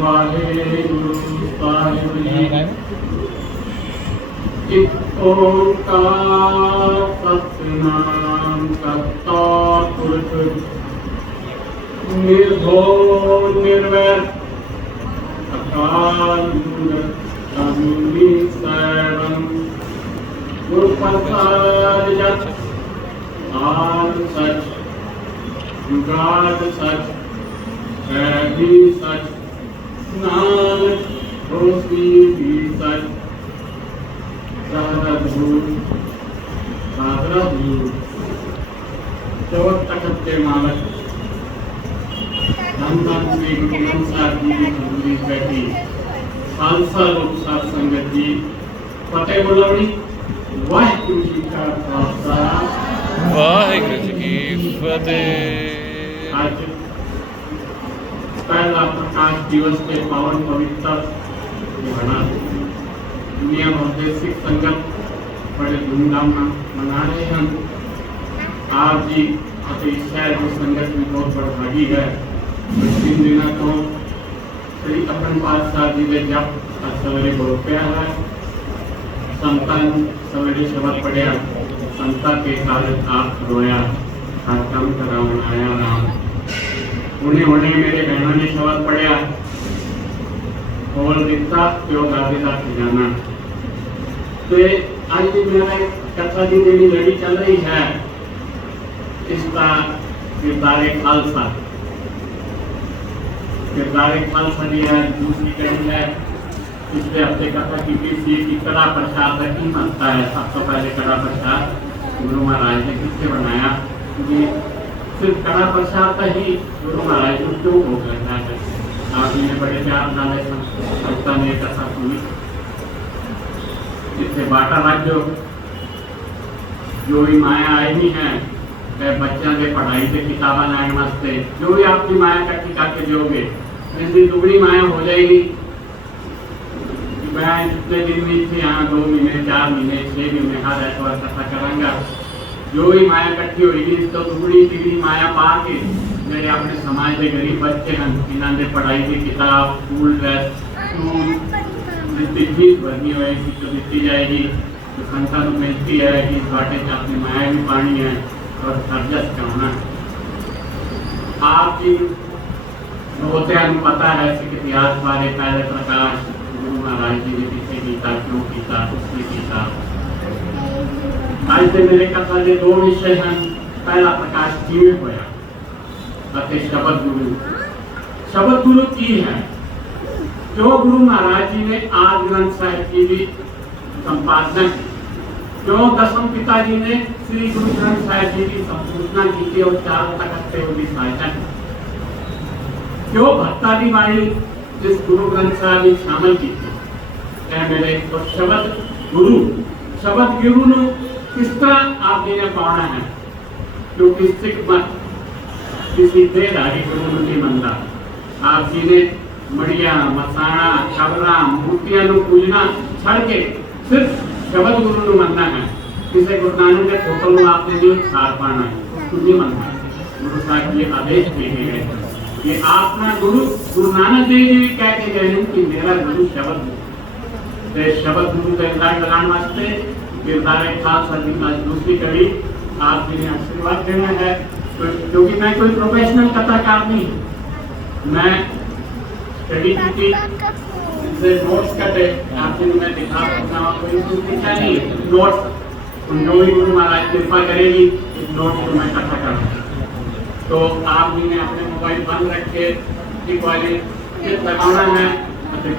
ਵਾਹਿਗੁਰੂ ਸਾਹਿਬ ਜੀ। ਇੱਕ ਓੰਕਾਰ ਸਤਿਨਾਮ ਕਰਤਾ ਪੁਰਖ ਨਿਰਭਉ ਨਿਰਵੈਰ ਅਕਾਲ ਮੂਰਤ ਅਜੂਨੀ ਸੈਭੰ ਗੁਰ ਪ੍ਰਸਾਦਿ ਜਪ ਆਦ ਸਚ ਜੁਗਾਦ ਸਚ ਵੀ ਸਚ ਨਾਨਕ ਹੋਸੀ ਵੀ ਸਚ ਸਾਧਾ ਗੁਰੂ ਸਾਧਰਾ ਗੁਰੂ ਚੌਥ ਤਖਤ ਕੇ ਮਾਲਕ ਧੰਨ ਧੰਨ ਸ੍ਰੀ ਗੁਰੂ ਗ੍ਰੰਥ ਸਾਹਿਬ ਜੀ ਦੀ ਹਜ਼ੂਰੀ ਬੈਠੀ ਖਾਲਸਾ ਲੋਕ ਸਾਧ ਸੰਗਤ ਜੀ ਫਤਿਹ ਬੁਲਾਉਣੀ। ਵਾਹਿਗੁਰੂ ਜੀ ਕਾ ਖਾਲਸਾ ਵਾਹਿਗੁਰੂ ਜੀ ਕੀ ਫਤਿਹ। आज पहला प्रकाश दिवस के पावन पवित्र मना दुनिया भर के सिख संगत बड़े धूमधाम मना रहे हैं। आप जी अपनी शहर की संगत में बहुत बड़ा भागी है। तीन दिन तो श्री अखंड पातशाह जी ने जब सवेरे बोल पाया है संतान सवेरे शब्द पढ़िया संता के कारण आप रोया हर काम करावन आया राम उन्हें उन्हें मेरे बहनों ने शब्द पढ़िया बोल दिता क्यों गादेदार खजाना। तो आज भी मेरा कथा जी मेरी लड़ी चल रही है इसका किरदार खालसा भी है। दूसरी कड़ी है पिछले हफ्ते कथा की थी कि कड़ा प्रसाद का की महत्ता है। सबसे पहले कड़ा प्रसाद गुरु महाराज ने किससे बनाया क्योंकि सिर्फ कड़ा प्रसाद का ही गुरु महाराज को क्यों हो करना है। आपने बड़े प्यार डाले संस्था ने कथा सुनी इससे बाटा राज्य जो भी माया आई नहीं है बच्चों के पढ़ाई से किताबा लाने वास्ते जो भी आपकी माया कट्टी करके दोगे इसकी दुगनी माया हो जाएगी। मैं जितने दिन में थे यहाँ 2 महीने 4 महीने 6 महीने हर ऐतवार कथा करांगा जो भी माया इकट्ठी होगी तो दुगनी तिगनी माया पा के मेरे अपने समाज के गरीब बच्चे हैं इन्होंने पढ़ाई की किताब स्कूल ड्रेस जितनी फीस भरनी होगी तो दी जाएगी तो संस्था तो मिलती है कि इस बाटे से अपनी माया भी पानी है और खर्चा करना। आपकी होते हैं पता है सिख इतिहास बारे पहले प्रकाश गुरु महाराज जी ने किसे कीता क्यों कीता उसने कीता। आज से मेरे कथा के 2 विषय हैं। पहला प्रकाश किए होया शब्द गुरु की है जो गुरु महाराज जी ने आज ग्रंथ साहिब की भी संपादना की जो दसम पिताजी ने श्री गुरु ग्रंथ साहिब जी की संपूर्णा की थी और 4 तखत से उनकी सहायता की जो भक्तादी वाणी जिस गुरु ग्रंथ साहिब में शामिल की थी मेरे तो शब्द गुरु ने किस तरह आप जी ने पाना है क्योंकि सिख मत किसी देहधारी गुरु नहीं बनता। आप जी ने मड़िया मसाणा खबरा मूर्तियां पूजना छड़ के सिर्फ शब्द गुरु ने मनना है। किसी गुरु नानक के फोटो में आपने जो सार पाना है उसको नहीं मनना है। गुरु साहब ये आदेश दिए गए कि आपका गुरु नानक देव जी कह के गए हैं कि मेरा गुरु शब्द शब्द गुरु का इलाज लगाने वास्ते किरदार खालसा जी का दूसरी कड़ी आप जी ने आशीर्वाद देना है क्योंकि मैं कोई प्रोफेशनल कथाकार नहीं मैं स्टडी की थी नोट्स कटे आपको मैं दिखा सकता हूँ कोई लिखा नहीं नोट्स जो भी गुरु महाराज कृपा करेगी इस नोट्स को मैं कथा करूँ तो आप जी ने अपने मोबाइल बंद रख के एक वाली लगाना है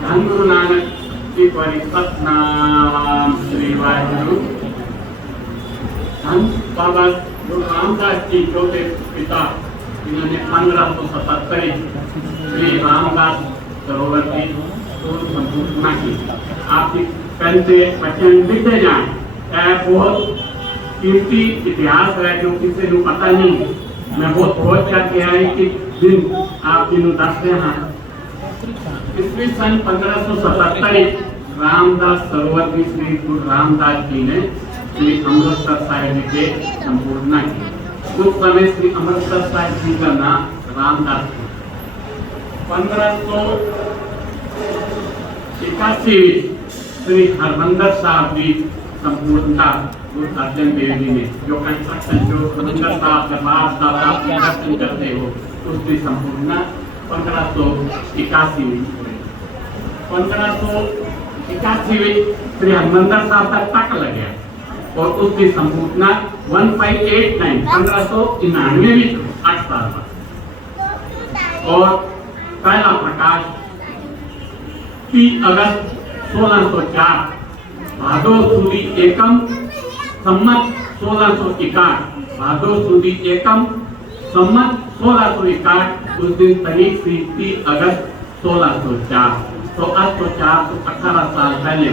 धन गुरु नानक एक बारी सतनाम श्री वाहिगुरु। धन बाबा गुरु रामदास जी चौथे पिता इन्होंने 1577 श्री रामदास सरोवर की संपूर्णा की। आपकी पेन से बच्चे लिखते जाए बहुत कीमती इतिहास है जो किसी को पता नहीं। मैं बहुत खोज करके आई कि दिन आप जिन्होंने दसते हैं ईस्वी सन 1577 रामदास सरोवर की श्री गुरु रामदास जी ने श्री अमृतसर साहिब जी के संपूर्णा की। उस समय श्री अमृतसर साहिब जी का नाम रामदास था। 1581 श्री हरमंदिर साहब की संपूर्णता गुरु अर्जन देव जी ने जो कंस्ट्रक्शन जो हरमंदिर साहब के बाद दर्शन करते हो उसकी संपूर्णता 1581 में 1581 में श्री हरमंदिर साहब का तक लग गया और उसकी संपूर्णता 1599 में 8 साल बाद और पहला प्रकाश 30 अगस्त 1604 भादो सुदी एकम सम्मत 1661 भादो सुदी एकम सम्मत 1661 उस दिन तारीख थी 30 अगस्त 1604। तो आज तो 418 साल पहले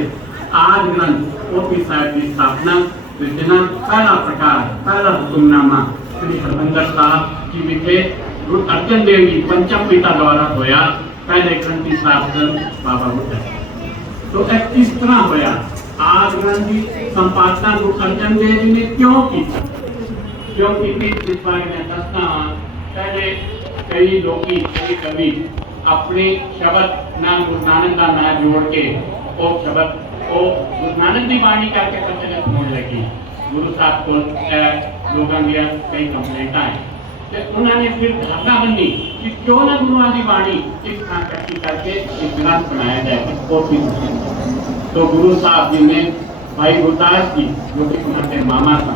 आज ग्रंथ पोथी साहिब की स्थापना रचना पहला प्रकार पहला हुक्मनामा श्री हरमंदिर साहब की विखे गुरु अर्जन देव जी पंचम पिता द्वारा होया पहले ग्रंथी शासन बाबा बुद्ध। तो इस तरह होया आज ग्रंथी संपादना गुरु अर्जन देव जी ने क्यों की क्योंकि इस बारे में दसना पहले कई लोग कई कवि अपने शब्द नाम गुरु नानक का नाम जोड़ के वो शब्द वो गुरु नानक की वाणी करके प्रचलित होने लगी। गुरु साहब को लोगों की कई कंप्लेंट आए तो उन्होंने फिर धारणा बनी कि क्यों ना गुरुओं की वाणी इस तरह इकट्ठी करके एक ग्रंथ बनाया जाए। तो गुरु साहब जी ने भाई गुरदास जी जो कि उन्होंने मामा था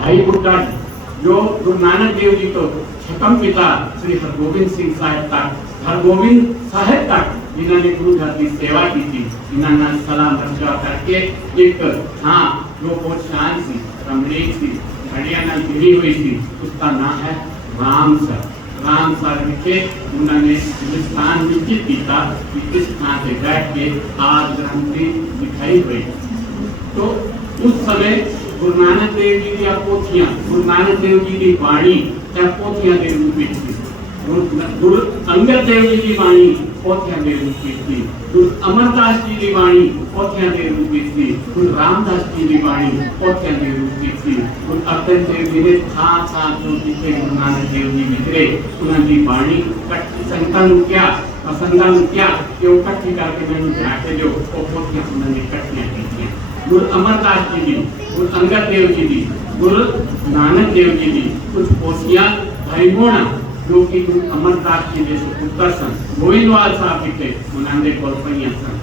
भाई बुड्ढा जी जो गुरु नानक देव जी तो छठम पिता श्री हरगोविंद सिंह साहिब तक हरगोविंद साहिब तक जिन्होंने गुरु घर की सेवा की थी इन्होंने सलाम रक्षा करके एक हाँ जो पोशान सी रमणीक सी घड़िया न गिरी हुई थी उसका नाम है रामसर। रामसर विखे उन्होंने हिंदुस्तान निश्चित किया कि इस स्थान से बैठ के आज ग्रंथि दिखाई हुई। तो उस समय गुरु नानक देव जी की पोथियां गुरु नानक देव जी की वाणी पोथियां के रूप में थी। गुरु अंगद देव जी की वाणी पोथियां के रूप में थी। गुरु अमरदास जी की वाणी पोथियां के रूप में थी। गुरु रामदास जी की वाणी पोथियां के रूप में थी। गुरु अर्जन देव जी ने साथ जो जिसे गुरु नानक देव जी विचरे उन्होंने वाणी संतान क्या पसंदा क्या कि वो इकट्ठी करके मैंने जाके जो पोथियां उन्होंने इकट्ठियां की। गुरु अमरदास जी की गुरु अंगद देव जी की गुरु नानक देव जी की कुछ पोथियां भाई मोना जो कि गुरु अमरदास जी जैसे पुत्र सन गोविंदवाल साहब जी थे उन्होंने कोलपैया सन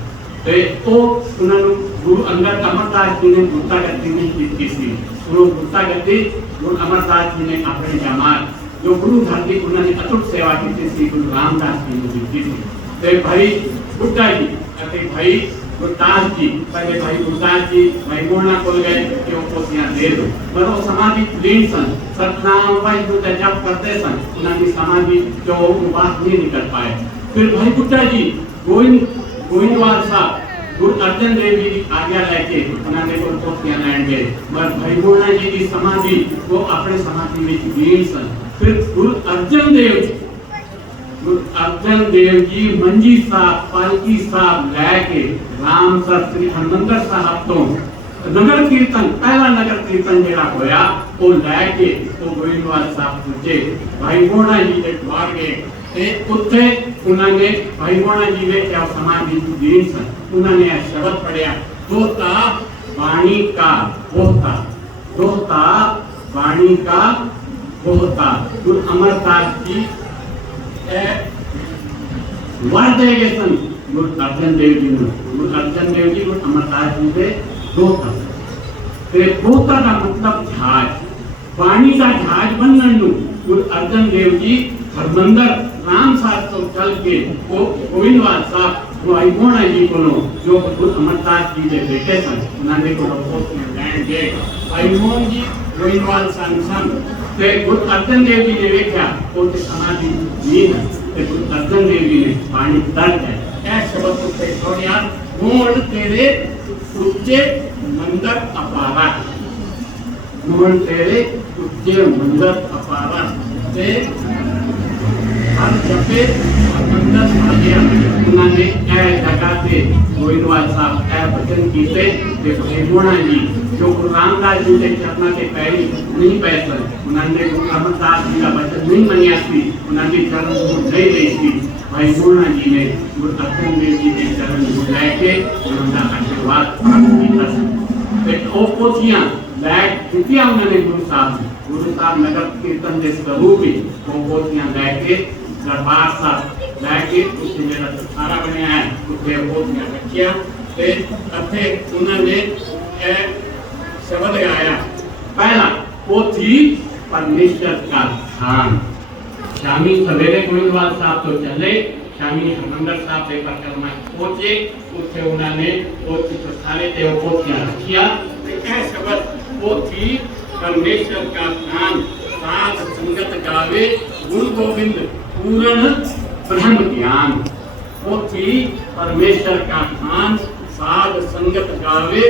तो उन्होंने गुरु अंगद अमरदास जी ने गुप्ता गद्दी नहीं की थी। गुप्ता गद्दी गुरु अमरदास जी ने अपने जमात जो गुरु घर की उन्होंने अटूट सेवा की थी गुरु रामदास जी ने दी थी। तो भाई बुड्ढा जी भाई गुरदास जी पहले भाई गुरदास जी भाई मोना को गए क्यों पोथियां दे दो पर वो समाधि लीन सन सतनाम भाई जो जप करते सन उन्होंने समाधि जो बात नहीं निकल पाए। फिर भाई बुड्ढा जी गोविंदवाल साहब गुरु अर्जन देव जी की आज्ञा लेके उन्होंने को पोथियां लैंड गए पर भाई मोना जी की समाधि वो अपने समाधि में लीन सन। फिर गुरु अर्जन देव जी मंजी साहब पालकी साहब लैके रामसर श्री हरमंदिर साहब तो नगर कीर्तन पहला नगर कीर्तन जेड़ा होया वो लैके तो गोविंदवाल साहब पूछे भाई मोना जी के द्वार गए ते उत्थे उन्होंने भाई मोना जी ने क्या समाधि दीन सन उन्होंने शब्द पढ़िया दोता वाणी का होता दोता वाणी का होता। गुरु अमरदास जी वर देगे सन गुरु अर्जन देव जी ने गुरु अर्जन देव जी गुरु अमरदास जी से दोता दोता का मतलब जहाज वाणी का जहाज बनने गुरु अर्जन देव जी हरमंदिर रामसर तो चल के वो गोविंदवाल साहब भाई मोना जी को जो गुरु अमरदास जी के बेटे सन उन्होंने को पोथियां लैंड गए भाई मोहन जी गोविंदवाल सन ते गुरु अर्जन देव जी ने देखा वो समाधि लीन है गुरु अर्जन देव जी ने वाणी दर्ज है ऐसे शब्द से छोड़िया मोड़ तेरे उच्चे मंदिर अपारा मोड़ तेरे उच्चे मंदिर अपारा ते हर जपे मंदिर साजिया उन्होंने ऐ जगह से गोविंदवाल साहब ऐ वचन कीते ते मोना जी जो गुरु रामदास जी के चरणों के पैरी नहीं पैसे उन्होंने गुरु अमरदास जी का वचन नहीं मनिया थी उन्होंने चरण नहीं ली थी भाई पूर्णा जी ने गुरु अर्जन देव जी के चरण छू लैके उनका आशीर्वाद प्राप्त किया ते ओ पोथियां लैक दित्तियां उन्होंने गुरु साहब नगर कीर्तन के स्वरूप ही वो पोथियां लैके दरबार साहब लैके उससे मेरा सारा बनया है उसके पोथियां रखिया ते अथे उन्होंने शब्द गाया पहला पोथी परमेश्वर का धाम। शामी सवेरे गोविंदवाल साहब तो चले, शामी हरमंदर साहब के परिक्रमा पहुंचे, उसे उन्होंने पोथी प्रसारे थे वो पोथियां रखिया ते शब्द पोथी परमेश्वर का धाम साध संगत गावे गुरु गोविंद पूर्ण ब्रह्म ज्ञान। पोथी परमेश्वर का धाम साध संगत गावे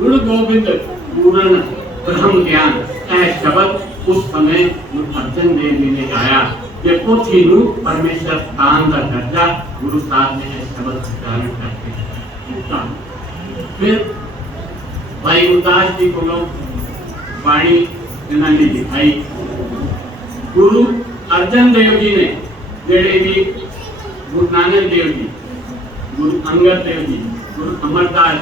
गुरु गोविंद पूर्ण ब्रह्म ज्ञान। यह शब्द उस समय अर्जन देव जी ने गाया। ये पोथी नु परमेश्वर स्थान का दर्जा गुरु साहब ने यह शब्द धारण करके फिर भाई गुरदास जी को वाणी इन्होंने दिखाई। गुरु अर्जन देव जी ने जेड़े भी गुरु नानक देव जी, गुरु अंगद देव जी, गुरु अमरदास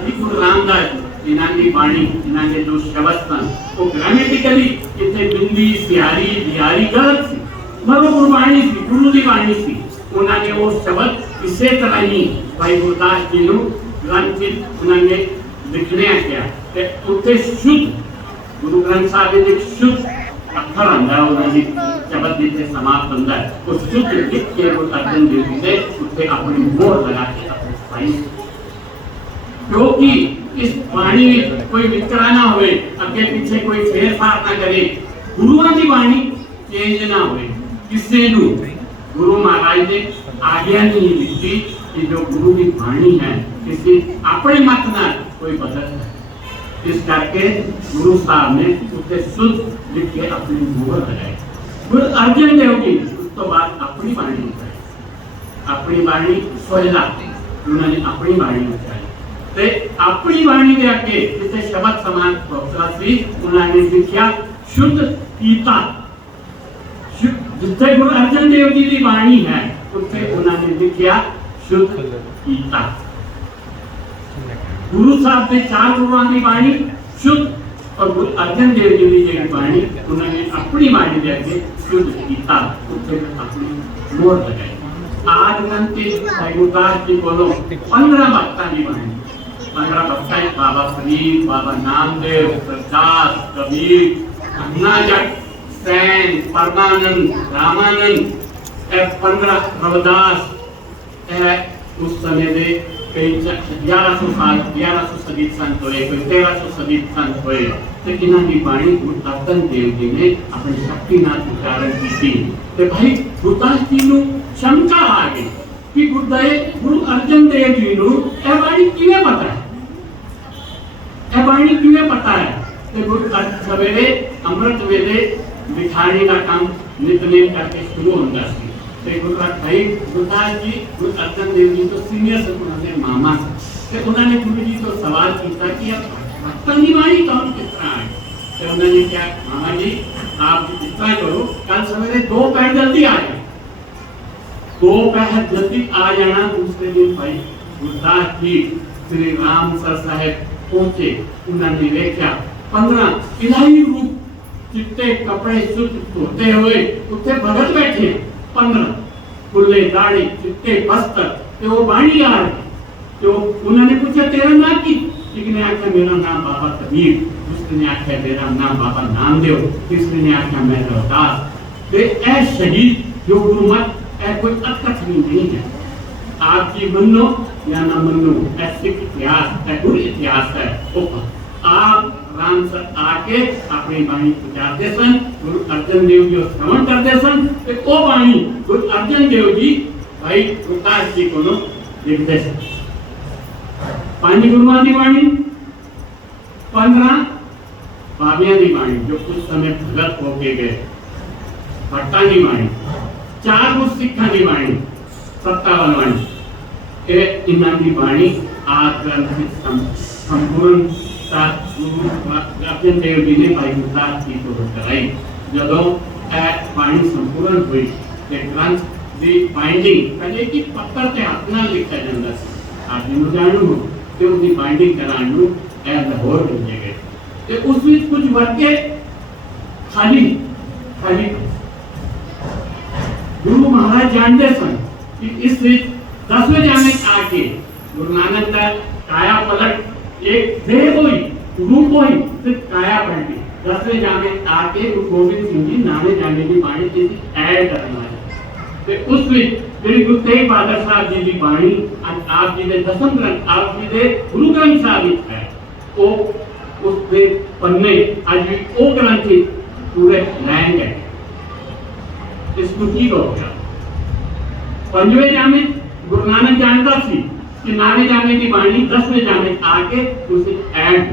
जी, गुरु रामदास जी, इन्होंने वाणी इन्होंने जो शब्द सन वो ग्रामेटिकली इतने बिंदी सियारी बिहारी गलत सी मगर गुरबाणी सी गुरु की वाणी सी। उन्होंने वो शब्द इसे तरह ही भाई गुरदास जी नु ग्रंथित उन्होंने लिखने किया कि उत्ते शुद्ध गुरु ग्रंथ साहब के शुद्ध अक्षर अंदर उन्होंने शब्द जिसे समाप्त अंदर वो शुद्ध लिख के वो अर्जन देव जी ने उत्ते अपनी मोहर लगा के अपने भाई क्योंकि इस वाणी में कोई वितरा ना होवे, अगे पीछे कोई फेरफार ना करे, गुरुओं की वाणी चेंज ना होवे। किसी नु गुरु महाराज ने आज्ञा नहीं दी कि जो गुरु की वाणी है किसी अपने मत ना कोई बदल नहीं। इस करके गुरु साहब ने उसे शुद्ध लिख के अपनी मोहर लगाई। गुरु अर्जन देव जी उस तो बाद अपनी वाणी उठाई, अपनी वाणी सोहला उन्होंने अपनी वाणी उठाई ते अपनी वाणी के आगे जिसे शब्द समान प्रोत्साही उन्होंने लिखा शुद्ध गीता। जिथे गुरु अर्जन देव जी की वाणी है उसे उन्होंने लिखा शुद्ध गीता। गुरु साहब ने 4 गुरुओं की वाणी शुद्ध और गुरु अर्जन देव जी की वाणी उन्होंने अपनी वाणी के आगे शुद्ध गीता उसे अपनी मोहर लगाई। आज गुरदास जी बोलो 15 भक्तों की वाणी 15 भक्त बाबा फरीद, बाबा नामदेव, प्रकाश, कबीर, अन्नाजट, सैन, परमानंद, रामानंद, 15 रविदास उस समय दे कई 1100 साल 1100 सदी संत हुए, कोई 1300 सदी संत हुए। तो इन्होंने वाणी गुरु अर्जन देव जी ने अपनी शक्ति नाथ उच्चारण की थी। तो भाई गुरदास जी नु क्षमता आ गई कि गुरु अर्जन देव जी नु ए वाणी किवें पता है, ए वाणी किवें पता है। तो गुरु सवेरे अमृत वेले बिठाने का काम नित्यनेम करके शुरू होता है। तो भाई गुरदास जी गुरु अर्जन देव जी तो सीनियर से उन्होंने मामा से उन्होंने गुरु जी को सवाल किया कि भक्तन की वाणी कौन किस तरह है। तो उन्होंने क्या मामा जी आप इस तरह करो कल सवेरे 2 पैर जल्दी आ जाए, 2 पैर जल्दी आ जाना। दूसरे दिन भाई गुरदास जी श्री रामसर साहेब पहुंचे, उन्होंने देखा 15 इलाही रूप चिट्टे कपड़े शुद्ध धोते हुए उत्ते भगत बैठे 15 खुले दाढ़ी चिट्टे वस्त्र तो वो वाणी आ रही। तो उन्होंने पूछा तेरा नाम की, एक ने आख्या मेरा नाम बाबा कबीर, दूसरे ने आख्या मेरा नाम बाबा नामदेव, तीसरे ने आख्या मैं रविदास। तो ऐ शहीद जो गुरुमत ऐ कोई अकथनीय नहीं है। आप जी मनो या ना मनो ऐसे इतिहास है, गुरु इतिहास है। आप राम सर आके अपनी वाणी उचारते सन, गुरु अर्जन देव जी श्रवण करते सन। तो वो वाणी गुरु अर्जन देव जी भाई गुरदास जी को लिखते सन। 5 गुरुओं की वाणी, 15 बाबियां की वाणी जो उस समय भगत होके गए, भट्टा की वाणी, 4 गुरसिखा की वाणी, 57 वाणी, इन्हों की वाणी आज संपूर्ण गुरु अर्जन देव जी ने भाई गुरदास जी को कराई। जदों वाणी संपूर्ण हुई ਤੇ ਗ੍ਰੰਥ ਦੀ ਬਾਈਂਡਿੰਗ ਪਹਿਲੇ ਕਿ ਪੱਤਰ ਤੇ ਹੱਥ ਨਾਲ ਲਿਖਿਆ ਜਾਂਦਾ ਸੀ, ਆਪ ਜੀ ਨੂੰ ਜਾਣੂ ਤੇ ਉਹਦੀ ਬਾਈਂਡਿੰਗ ਕਰਾਉਣ ਨੂੰ ਇਹ ਲਾਹੌਰ ਭੇਜੇ ਗਏ ਤੇ ਉਸ ਵਿੱਚ ਕੁਝ ਵਰਕੇ ਖਾਲੀ ਗੁਰੂ ਮਹਾਰਾਜ ਜਾਣਦੇ ਸਨ ਕਿ ਇਸ ਵਿੱਚ 10ਵੇਂ ਜਾमे आके गुरु नानक का काया पलट एक देह हुई रूप हुई सिर्फ काया पलटी 10वें जामे आके गुरु गोबिंद सिंह जी 9वें जामे की बाणी जी ऐड करना है ते उस ਵਿੱਚ ਜਿਹੜੀ ਗੁਰੂ ਤੇਗ ਬਹਾਦਰ ਸਾਹਿਬ ਜੀ ਦੀ ਬਾਣੀ ਆਪ ਜੀ ਦੇ ਦਸਮ ਗ੍ਰੰਥ ਆਪ ਜੀ ਦੇ ਗੁਰੂ ਗ੍ਰੰਥ ਸਾਹਿਬ ਵਿੱਚ ਹੈ ਉਹ ਉਸ ਦੇ ਪੰਨੇ ਅੱਜ ਵੀ ਉਹ ਗ੍ਰੰਥ ਪੂਰੇ ਲੈਂਗ ਹੈ ਇਸ ਨੂੰ ਕੀ ਹੋ ਗਿਆ 5ਵੇਂ ਜਾमे गुरु नानक जानता सी कि 9वें जामे की बाणी 10वें जामे आके उसे ऐड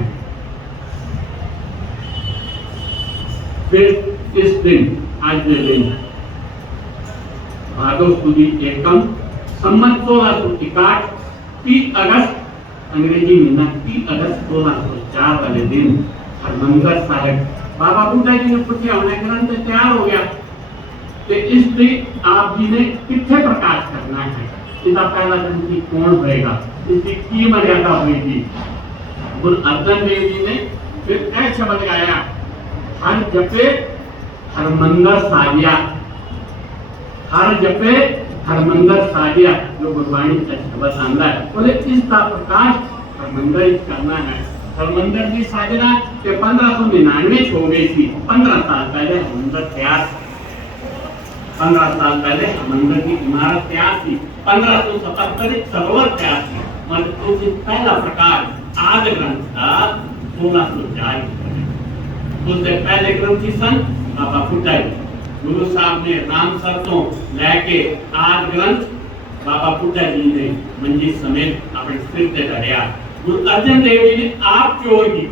फिर इस दिन आज के दिन भादो सुदी एकम संमत 1661 30 अगस्त अंग्रेजी महीना 30 अगस्त 1604 वाले दिन हरमंदिर साहिब बाबा बुड्ढा जी ने पूछा होने ग्रंथ तैयार हो गया तो इस दिन आप जी ने कितने प्रकाश करना है, इसका पहला ग्रंथी कौन होएगा, इसकी की मर्यादा होगी। गुरु अर्जन देव जी ने फिर ऐसा शब्द गाया, हर जपे हरमंदिर साजिया, हर जपे हरमंदिर साजिया, जो गुरबाणी का शब्द आंदा है बोले इसका प्रकाश हरमंदिर करना है। हरमंदिर की साजना के 1599 हो गई थी, 15 साल पहले हरमंदिर तैयार, 15 साल पहले मंदिर की इमारत तैयार थी, 1577 सरोवर तैयार थी, मतलब उससे पहला प्रकाश आदि ग्रंथ था 1604 उससे पहले ग्रंथी सन बाबा बुड्ढा जी गुरु साहब ने राम सरतों लेके आदि ग्रंथ बाबा बुड्ढा जी ने मंजी समेत अपने सिर से धरिया। गुरु अर्जन देव जी ने आप चोर की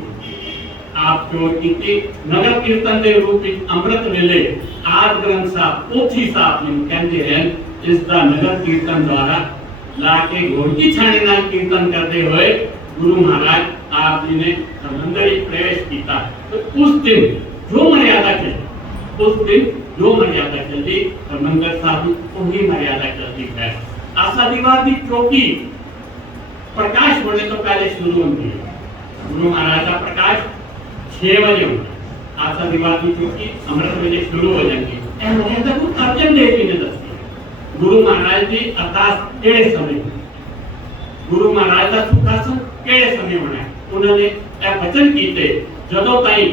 नगर कीर्तन के रूप में अमृत वेले आदि ग्रंथ साहब पोथी साहब ने कहते हैं इसका नगर कीर्तन द्वारा लाके घोड़की छाने नाल कीर्तन करते हुए गुरु महाराज आप जी ने हरमंदिर में प्रवेश किया। तो उस दिन जो मर्यादा चलती हरमंदिर साहब वही मर्यादा चलती है। आशा दीवार की चौकी प्रकाश होने तो पहले शुरू होती है, गुरु महाराज का प्रकाश 6 बजे होगा, आशा दीवार की चौकी अमृत वेले शुरू हो जाएंगी। मर्यादा को अर्जन देव जी ने दसी गुरु महाराज जी अरदास केड़े समय गुरु महाराज का सुखासन केड़े समय होना है, उन्होंने यह वचन कीते जदों ताई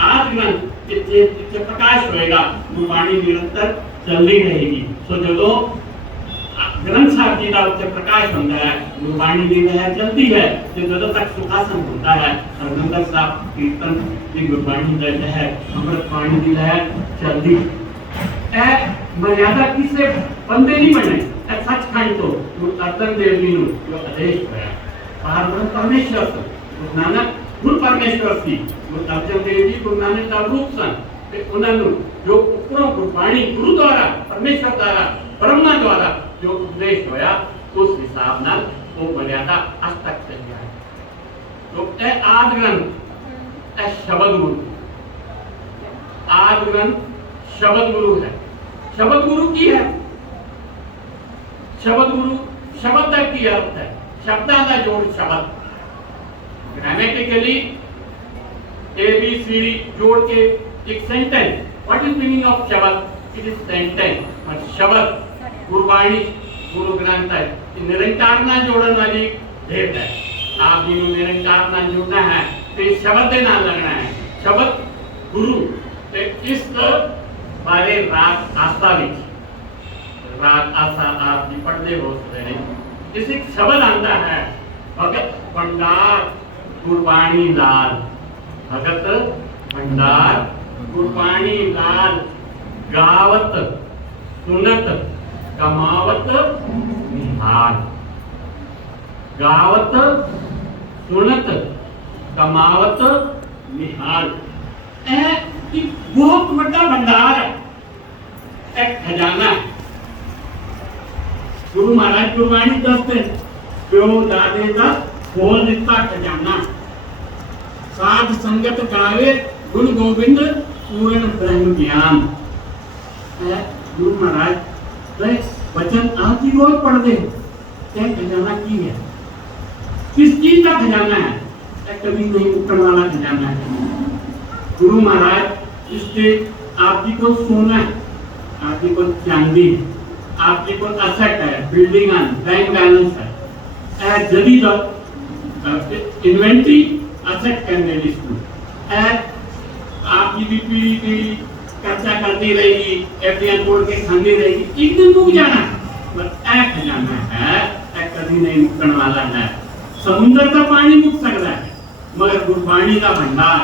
आदि ग्रंथ जिथे प्रकाश होएगा गुरबाणी निरंतर चलती रहेगी। सो जदों ग्रंथ साहब जी का उत्ते प्रकाश होता है गुरबाणी की लहर चलती है, तो जदों तक सुखासन होता है हरमंदिर साहब कीर्तन की गुरबाणी की लहर अमृत पानी की लहर चलती। मर्यादा किसे बंदे नहीं बने, सचखंड तो अर्जन देव जी ने जो आदेश होया पारब्रह्म परमेश्वर से गुरु नानक गुरु परमेश्वर सी गुरु अर्जन देव जी गुरु नानक का रूप सन ते उन्होंने जो उपरों गुरबाणी गुरु द्वारा परमेश्वर द्वारा ब्रह्मा द्वारा जो उपदेश होया उस हिसाब नाल वो मर्यादा आज तक चली है। तो ए आदि ग्रंथ ए शब्द गुरु आदि ग्रंथ शब्द गुरु है। शब्द गुरु की है, शब्द गुरु शब्द का की अर्थ है, शब्दा का जोड़ शब्द ग्रामेटिकली ABCD जोड़ के एक sentence. What is meaning of शब्द? It is sentence. और शब्द गुरबाणी गुरु ग्रंथ है, निरंकार ना जोड़न वाली भेद है। आप जी निरंकार ना जोड़ना है तो शब्द दे नाल लगना है शब्द गुरु। ते इस बारे रात आस्था रात आस्था आप जी पढ़ते हो सकते इस एक शब्द आता है भगत भंडार गुरबाणी लाल, भगत भंडार गुरबाणी लाल, गावत सुनत कमावत निहाल, गावत सुनत कमावत निहाल। कि बहुत बड़ा भंडार है, एक खजाना है। गुरु महाराज गुरबाणी दसते प्यो दादे का खोल दिता खजाना, साध संगत गावे गुरु गोविंद पूर्ण ब्रह्म ज्ञान। गुरु महाराज तो वचन आप जी रोज पढ़ दे क्या खजाना की है, किस चीज का खजाना है, कभी नहीं मुकरने वाला खजाना है। गुरु महाराज इससे आप जी को सोना है, आप जी को चांदी है, आप जी को असेट है, बिल्डिंग बैंक बैलेंस है, जदीद इन्वेंट्री असेट करने लिस्ट आपकी भी पीढ़ी पीढ़ी खर्चा करती रहेगी, एफडीआर तोड़ के खाती रहेगी, एक दिन मुक जाना है। खजाना है, कभी नहीं मुकने वाला है। समुद्र का पानी मुक सकता है मगर गुरबाणी का भंडार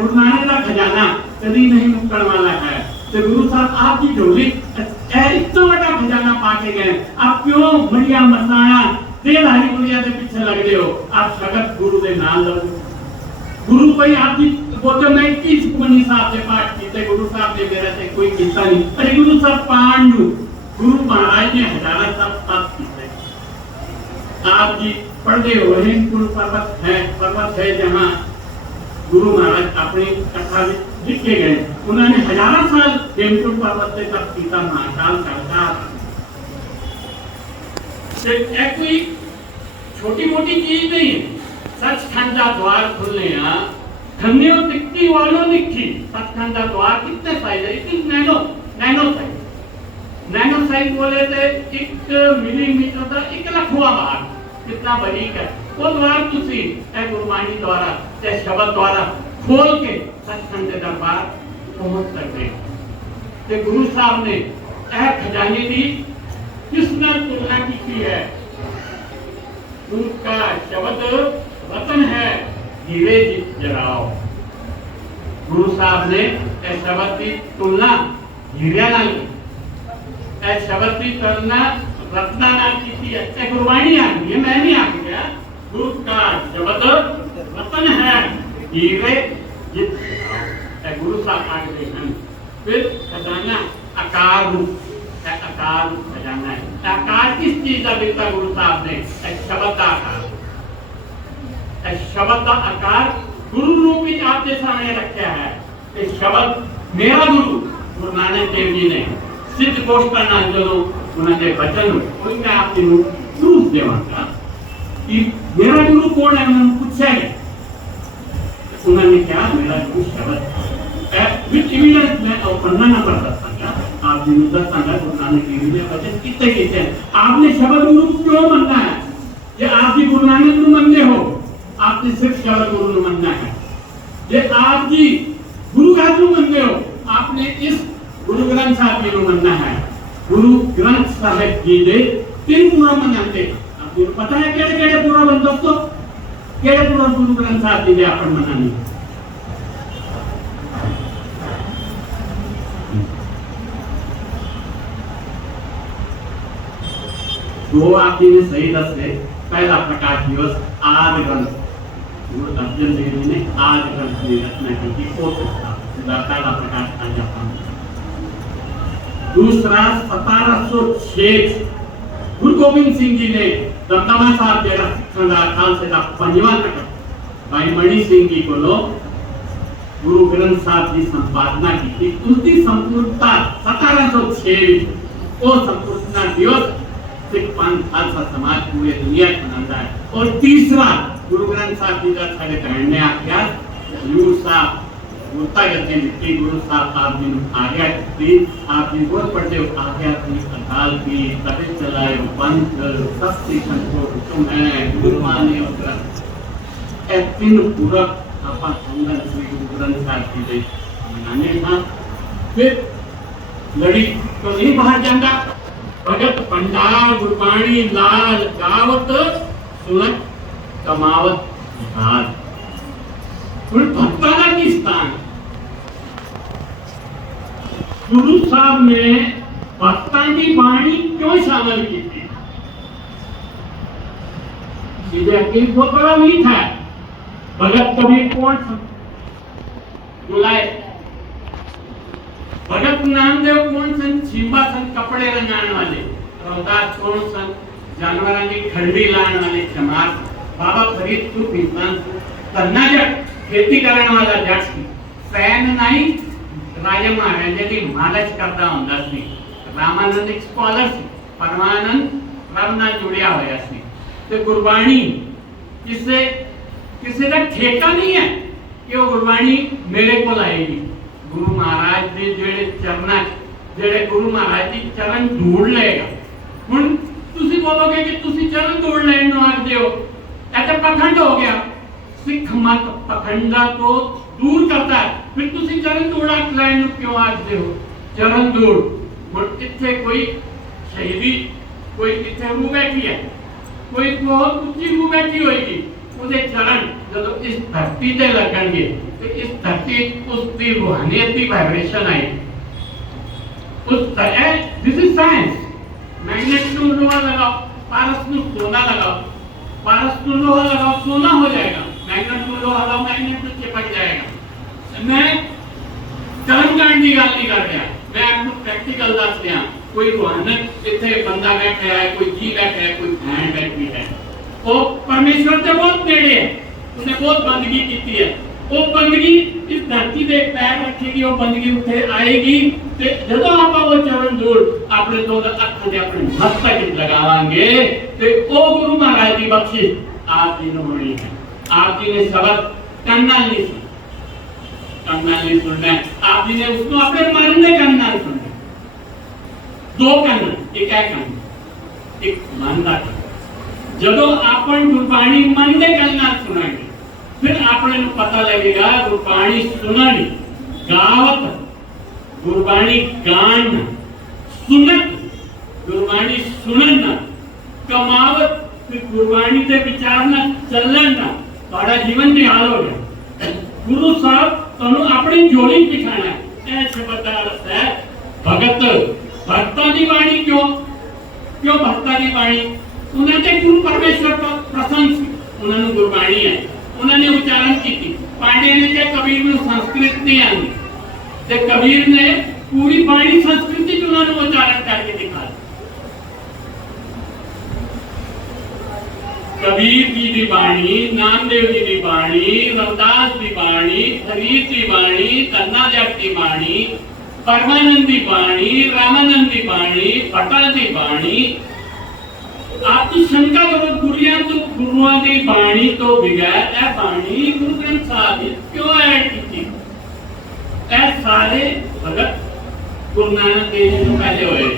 गुरु नानक का खजाना कभी नहीं मुकने वाला है। तो गुरु साहब आपकी झोली इतना बड़ा खजाना पाके गए, आप क्यों मड़िया मसाना देहधारी गुड़िया के पीछे लग रहे हो, आप शगत गुरु के नाम लो। गुरु कोई आपकी बोलते मैं 21 मनी साहब से पाठ कीते, गुरु साहब ने मेरे से कोई किस्सा नहीं, अरे गुरु साहब पांडु गुरु महाराज ने हजारा साहब पाठ कीते। आप जी पढ़ते हो हेमकुंड पर्वत है जहाँ गुरु महाराज अपनी कथा लिख के गए, उन्होंने हजारों साल हेमकुंड पर्वत से तब सीता महाकाल करता। कोई छोटी मोटी चीज नहीं, सचखंड का द्वार खुलने धन्यो दिखती वालों दिखी। सचखंड का द्वार कितने साइज है, इतनी नैनो साइज बोले थे 1 मिलीमीटर का 1 लखवा बार, कितना बारीक है वो द्वार। तुसी गुरबाणी द्वारा शब्द द्वारा खोल के सचखंड के दरबार पहुंच सकते। तो गुरु साहब ने खजाने की किसने तुलना की है, उनका शब्द वतन है हीरे जराओ। गुरु साहब ने शब्द की तुलना हीरे नाल, शब्द की तुलना रत्ना नाल की है। गुरबाणी आ गई है, मैं नहीं आ गया। गुरु का शब्द वतन है हीरे जराओ। गुरु साहब आगे देखना फिर खजाना आकार रूप, आकार खजाना है। आकार किस चीज का देता गुरु साहब ने, शब्द का आकार। शब्द का आकार गुरु रूप में आपके सामने रखा है। इस शब्द मेरा गुरु नानक देव जी ने सिद्ध कोश करना जो उन्होंने वचन उनका आपके प्रूफ देवांगा कि मेरा गुरु कौन है, उन्होंने पूछा है। उन्होंने क्या मेरा गुरु शब्द विच एविडेंस में पढ़ना ना पड़ता था। आप जिन्होंने दसांगा गुरु नानक देव जी ने वचन कितने कहते हैं, आपने शब्द गुरु क्यों मानना है, ये आप भी गुरु नानक गुरु मानते हो, आपने सिर्फ शब्द गुरु मानना है। ये आप जी गुरु घाटू मानते हो, आपने इस गुरु ग्रंथ साहब जी को मानना है। गुरु ग्रंथ साहब जी ने 3 पूरा मनाते, आपको पता है केड़े केड़े पूरा बन दोस्तों, केड़े पूरा गुरु ग्रंथ साहब जी ने अपन मनानी। दो आप जी ने सही दस है। पहला प्रकाश दिवस आदि ग्रंथ गुरु अर्जन देव जी ने आदि ग्रंथ की रचना की थी, पहला प्रकाश था जापान। दूसरा 1706 गुरु गोविंद सिंह जी ने दमदमा साहब जरा सिखंदा खालसा पंजवा तक भाई मणि सिंह जी को गुरु ग्रंथ साहब की संपादना की थी। उसकी संपूर्णता 1706 वो संपूर्णता दिवस सिख पंथ खालसा समाज पूरे दुनिया मनाता है। और तीसरा गुरु ग्रंथ साहब जी का सारे कहने आख्या हजूर साहब गुरता करते लिखी, गुरु साहब आप जी आज्ञा दी, आप जी बहुत पढ़ते हो आज्ञा की अकाल की तबे चलाए पंथ सस्ती संतो तुम्हें गुरु माने और ग्रंथ ए 3 पूरक आपा संगत श्री गुरु ग्रंथ साहब जी दे मनाने था। फिर लड़ी तो नहीं बाहर जाता, भगत पंडाल गुरबाणी लाल गावत सुनत कमावत हाथ। भक्ताना की स्थान गुरु साहब ने भक्ता की वाणी क्यों शामिल की थी, सीधे बहुत बड़ा मीठ है। भगत कबीर कौन बुलाए, भगत नामदेव कौन सन, छिंबा सन कपड़े रंगाने वाले, रविदास कौन सन, जानवरों की खंडी लाने वाले चमार, बाबा फरीद सुख इंसान करना जट खेती करने वाला जट सी, फैन नहीं राजा महाराजा की मालिश करता ਹੁੰਦਾ ਸੀ। ਰਾਮਾਨੰਦ ਇੱਕ ਸਕਾਲਰ ਸੀ, ਪਰਮਾਨੰਦ ਰੱਬ ਨਾਲ ਜੁੜਿਆ ਹੋਇਆ ਸੀ। ਤੇ ਗੁਰਬਾਣੀ ਕਿਸੇ ਦਾ ਠੇਕਾ ਨਹੀਂ ਹੈ ਕਿ ਉਹ ਗੁਰਬਾਣੀ ਮੇਰੇ ਕੋਲ ਆਏਗੀ। ਗੁਰੂ ਮਹਾਰਾਜ ਦੇ ਜਿਹੜੇ ਚਰਨਾਂ, ਜਿਹੜੇ ਗੁਰੂ ਮਹਾਰਾਜ ਦੀ ਚਰਨ ਧੂੜ ਲਏਗਾ। ਹੁਣ ਤੁਸੀਂ ਬੋਲੋਗੇ ਕਿ ਤੁਸੀਂ ਚਰਨ ਧੂੜ ਲੈਣ ਨੂੰ ਆਖਦੇ ਹੋ, ਇਹ ਤਾਂ ਪਖੰਡ ਹੋ ਗਿਆ। ਸਿੱਖ ਮਤ ਪਖੰਡਾ ਤੋਂ दूर करता है, फिर तुसी चरण धूड़ लेन क्यों आखते हो? चरण धूड़ ਹੁਣ ਇੱਥੇ ਕੋਈ ਸ਼ਹੀਦੀ, ਕੋਈ ਇੱਥੇ रूह बैठी है, कोई बहुत ऊंची रूह बैठी होगी, ਉਹਦੇ ਚਰਨ ਜਦੋਂ ਇਸ ਧਰਤੀ ਤੇ ਲੱਗਣਗੇ ਤੇ ਇਸ ਧਰਤੀ ਉਸ ਦੀ ਰੂਹਾਨੀਅਤ ਦੀ ਵਾਈਬ੍ਰੇਸ਼ਨ ਆਏ। ਉਸ ਤਰ੍ਹਾਂ ਦਿਸ ਇਜ਼ ਸਾਇੰਸ। मैग्नेट ਨੂੰ ਲੋਹਾ लगाओ, पारस ਨੂੰ सोना लगाओ, पारस ਨੂੰ लोहा लगाओ, सोना हो जाएगा। मैग्नेट ਨੂੰ लोहा लगाओ, मैग्नेट ਨੂੰ चिपक जाएगा। मैं कर्मकांड की गल नहीं कर रहा, मैं आपको प्रैक्टिकल दस रहा। कोई रूहानत इतने बंदा बैठा है, कोई जी बैठा है, कोई बहन बैठी है, वो परमेश्वर से बहुत नेड़े है, उसने बहुत बंदगी की है। वो बंदगी इस धरती पे पैर रखेगी, वो बंदगी उठे आएगी ते जदों आपां वो चरण धूड़ अपने दो हत्थ दे अपने मस्तक विच लगावांगे ते ओ गुरु महाराज दी बख्शिश आप जी नूं होनी है। आप जी ने शब्द कान नाल नहीं सुनना, आप जी ने उसको अपने मन दे कान नाल सुनना। दो कान, एक है कान, एक मन दा कान। जदों आपण गुरबाणी मन दे कान नाल सुनांगे फिर आपने पता लगेगा गुरबाणी सुननी, गावत गुरबाणी गान, सुनत गुरबाणी सुनन, कमावत फिर गुरबाणी के विचारना चलन ना बड़ा जीवन निहाल हो गया। गुरु साहब तुहानू अपनी जोड़ी दिखाना है। शब्द का अर्थ है भगत, भक्तां दी बाणी। क्यों भक्तां दी बाणी? उन्होंने गुरु परमेश्वर का प्रसन्न सी, उन्होंने गुरबाणी है, उन्होंने उच्चारण की। पांडे ने क्या कबीर में संस्कृत नहीं आती, ते कबीर ने पूरी बाणी संस्कृति उन्होंने उच्चारण करके दिखा। कबीर जी की बाणी, नामदेव जी की बाणी, रविदास की बाणी, फरीद की बाणी, कन्ना जट की बाणी, परमानंद की बाणी, रामानंद की बाणी, पटल की बाणी। आप तो शंका करो गुरुआं की बाणी तो बगैर ए बाणी गुरु ग्रंथ साहब क्यों ऐड की? ए सारे भगत गुरु नानक देव जी तो पहले होए,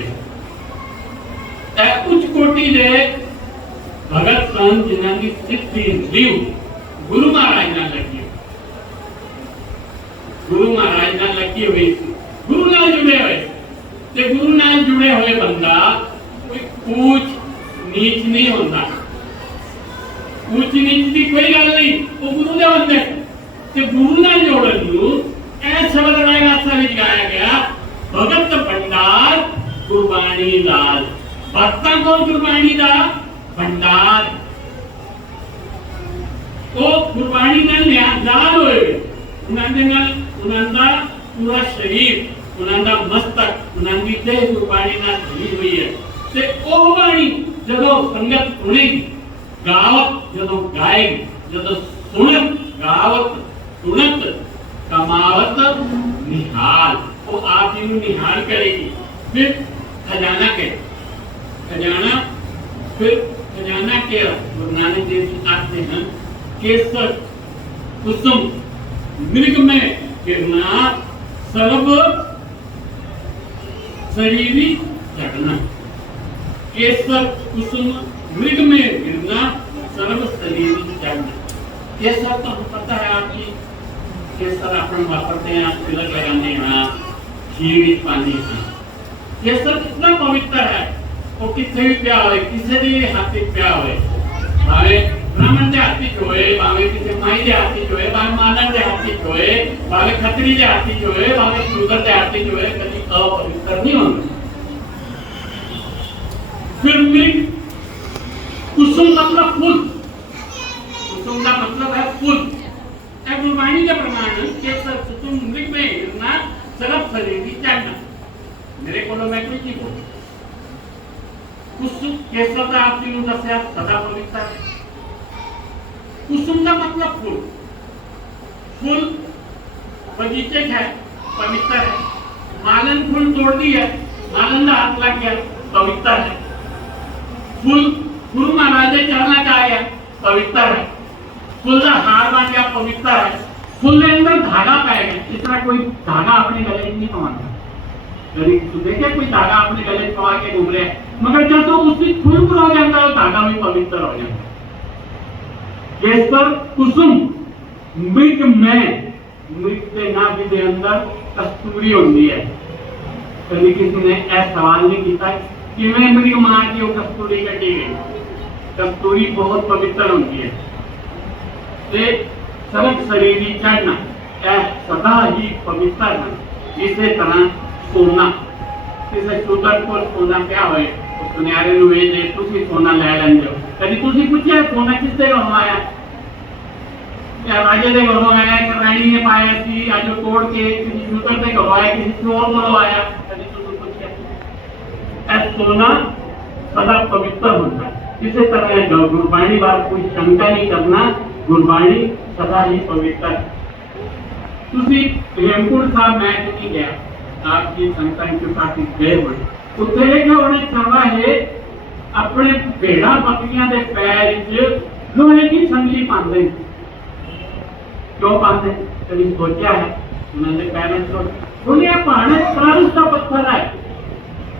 ए उच्च कोटि दे भगत संत जिन्हां दी सिद्धि लीव गुरु महाराज नाल लगी, गुरु महाराज नाल लगी हुई, गुरु नाल जुड़े हुए। ते गुरु नाल जुड़े हुए बंदा कोई ऊंच नीच नहीं होता। ऊंच नीच की कोई गल नहीं, वो गुरु दे बंदे ते गुरु नाल जोड़न नूं ए शब्द रायगासा विच गाया गया, भगत भंडार गुरबाणी दाल। भक्तां को गुरबाणी दा भंडार, वो गुरबाणी नाल निहाल होए, उन्हां दा पूरा शरीर, उन्हां दा मस्तक, उन्हां दी देह गुरबाणी नाल भरी हुई है। ते ओ बाणी जदों संगत सुनेगी, गावत जदों गाएगी, जदों सुनत गावत सुनत कमावत निहाल, वो आप जी निहाल करेगी। फिर खजाना के खजाना, फिर खजाना के गुरु नानक देव जी आते हैं केसर कुसुम मृग में गिरना, सर्व शरीरी चढ़ना। केसर कुसुम मृग में गिरना, सर्व शरीरी चढ़ना। केसर तो हम पता है आप जी, केसर अपन वापरते हैं, तिलक लगाने हैं, खीर पानी है। केसर कितना पवित्र है, वो किसी भी प्या होए, किसी भी हाथी प्या होए, भावे ब्राह्मण के हाथी होए, भावे किसी माई के हाथी होए, भावे मानव के हाथी होए, भावे खत्री के हाथी होए, भावे शूद्र के हाथी होए, कभी अपवित्र नहीं होंगे। फिर मृग, कुसुम मतलब फूल, कुसुम का मतलब है फूल। गुरबाणी का प्रमाण केसर कुसुम मृग में गिरना, सर्व शरीरी चढ़ना। मेरे को मैं कोई चीज बोल कुसुम केसर का आप जी दस्या सदा पवित्र है। कुसुम का मतलब फूल, फूल बगीचे है, पवित्र है। मालन फूल तोड़ दी है, आनंद हाथ लग गया, पवित्र है। फूल गुरु महाराज के चरणा च आ गया, पवित्र है। फूल का हार बन गया, पवित्र है। फूल के अंदर धागा पै गया, इस तरह कोई धागा अपने गले नहीं पवाता। कभी देखे कोई धागा अपने गले पवा के घूम रहे, मगर जब तो उसकी खुलपुर हो जाता है, धागा भी पवित्र हो जाता है। केसर कुसुम मृग में, मृग के नाभि के अंदर कस्तूरी होती है। कभी किसी ने ऐसा सवाल नहीं किया कि मैं मृग मां की वो कस्तूरी कटी गई। कस्तूरी बहुत पवित्र होती है। ते सरक शरीरी चढ़ना सदा ही पवित्र है। इसी तरह सोना, किसी शूद्र को सोना क्या होए, उस सुनहरे नु वे दे तुसी सोना ले लेंदे हो। कभी तुसी पूछया सोना किससे घरवाया? क्या राजे ने घरवाया कि रानी ने पाया सी? आज तोड़ के किसी शूद्र ने घरवाया, किसी चोर को घरवाया? कभी तुसी पूछया? ऐ सोना सदा पवित्र होता है। इसी तरह गुरबाणी बात कोई शंका नहीं करना, गुरबाणी सदा ही पवित्र है। तुसी हेमकुंड साहब मैं नहीं गया, आपकी संतान के साथ गए हुए उत्थे देखा उन्हें करवा है अपने भेड़ा बकरियां के पैर च लोहे की संगली पाते। क्यों पाते? कभी सोचा है? उन्होंने पैर बोलिए पहाड़ प्रारूप का पत्थर है,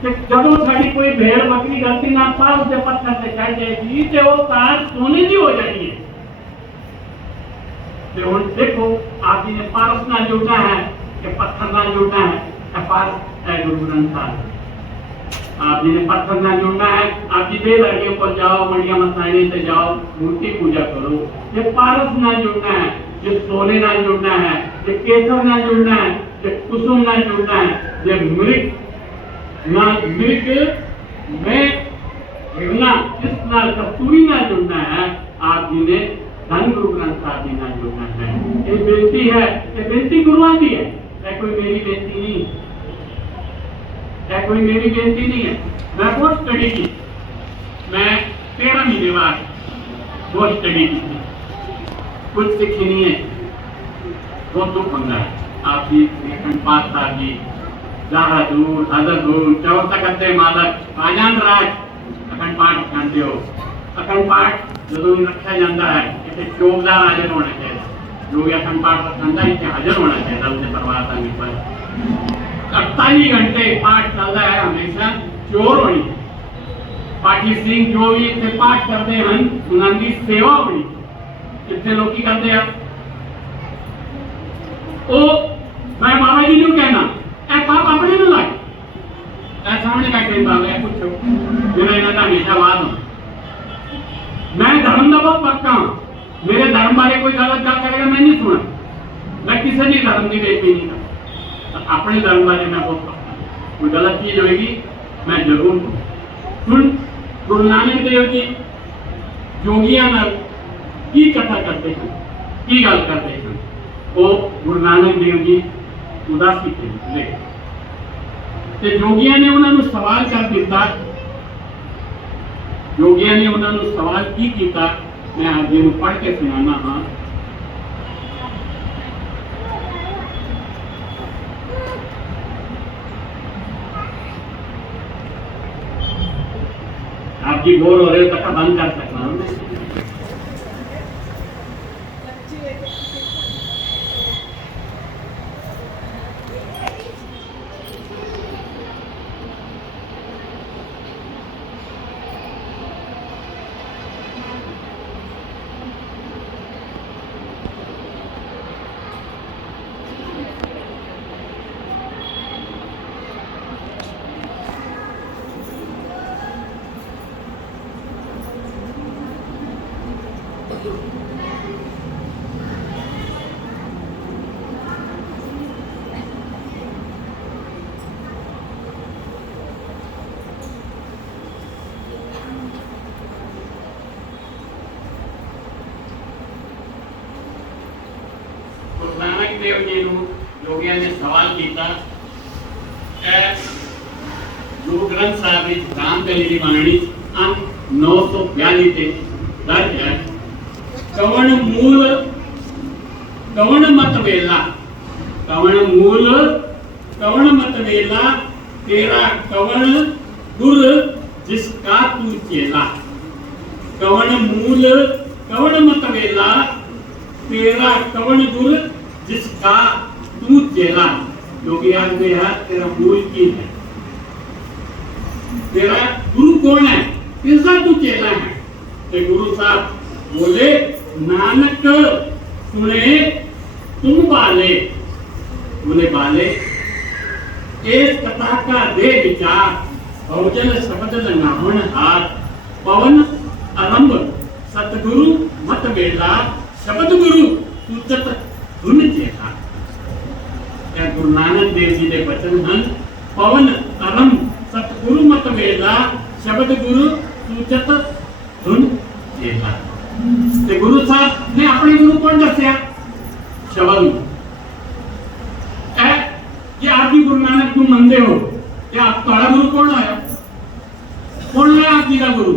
जब साड़ी कोई भेड़ बकरी गलती ना पा उसे पत्थर से चढ़ जाएगी तो वो कार सोने की हो जाएगी। तो देखो आप जी ने पारस ना जुड़ना है कि पत्थर ना जुड़ना है। गुरु ग्रंथ साहब आप जी ने पत्थर ना जुड़ना है। आप जी दे लड़कियों पर जाओ, मंडिया मसाने से जाओ, मूर्ति पूजा करो। ये पारस ना जुड़ना है, ये सोने ना जुड़ना है, ये केसर ना जुड़ना है, ये कुसुम ना जुड़ना है, ये मृग ना, मृग में हिरना कृष्णा कस्तूरी ना जुड़ना है। आप जी ने धन गुरु ग्रंथ साहब जी ना जुड़ना है। ये बेनती है, ये बेनती गुरुआ की है, कोई मेरी बेनती नहीं, कोई मेरी बेनती नहीं है। मैं बहुत स्टडी की, मैं 13 महीने बाद बहुत स्टडी की थी, कुछ सीखी नहीं है, बहुत दुख होता है। आप जी पाठ साहब जी ज़्यादा दूर हज़र दूर चौथा करते मालक आजान राज अखंड पाठ जानते हो। अखंड पाठ जो रखा जाता है इसे चौकदार हाजिर होना चाहिए, जो अखंड पाठ रखा इसे हाजिर होना चाहिए। उसे परवाह करने पर 48 घंटे पाठ चलता है, हमेशा चोर होनी पाठी सिंह जो भी इतने पाठ करते हैं उन्होंने सेवा होनी कितने लोग की करते हैं। ओ मैं बाबा जी ने कहना ए पाप अपने में लाए ए सामने बैठे बाबा है पूछो मेरा इन्हें हमेशा बात हो। मैं धर्म का बहुत पक्का हूं, मेरे धर्म बारे कोई गलत गल करेगा मैं नहीं सुना, मैं किसी भी धर्म की बेइज्जती नहीं करता। अपने धर्म बारे मैं बहुत पक्का, कोई गलत चीज होगी मैं जरूर सुन। गुरु नानक देव जी जोगिया की कथा करते हैं, की गल करते हैं, वो गुरु नानक देव जी उदासी थे। ते जोगिया ने उन्होंने सवाल कर दिता, जोगिया ने उन्होंने सवाल की किया, मैं आप जी को पढ़ के सुनाना। हाँ आप जी बोर हो रहे हो तो बंद कर सकना। नानक देव जी जोगिया ने सवाल किया, गुरु ग्रंथ साहब की रामकली की बाणी अंक 942 से दर्ज है, कवण मूल कवण मत वेला, कवण मूल कवण मत वेला तेरा कवण गुर जिसका तू चेला, कवण मूल कवण मत वेला, तेरा कवण गुर जिसका तू चेला। योगी आज में है तेरा मूल की है, तेरा गुरु कौन है, किसका तू चेला है। तो गुरु साहब बोले नानक सुने तुम बाले, बोले बाले इस कथा का दे विचार, बहुजन शब्द नामन हाथ, पवन आरंभ सतगुरु मत वेला, शब्द गुरु सूचत धुन चेला। क्या गुरु नानक देव जी के वचन हैं, पवन आरंभ सतगुरु मत वेला, शब्द गुरु सूचत धुन चेला। ते गुरु साहब ने अपने गुरु कौन दसिया, शब्द। ये आप भी गुरु नानक को मनते हो, क्या आप तुम्हारा गुरु कौन आया, कौन है आप जी का गुरु।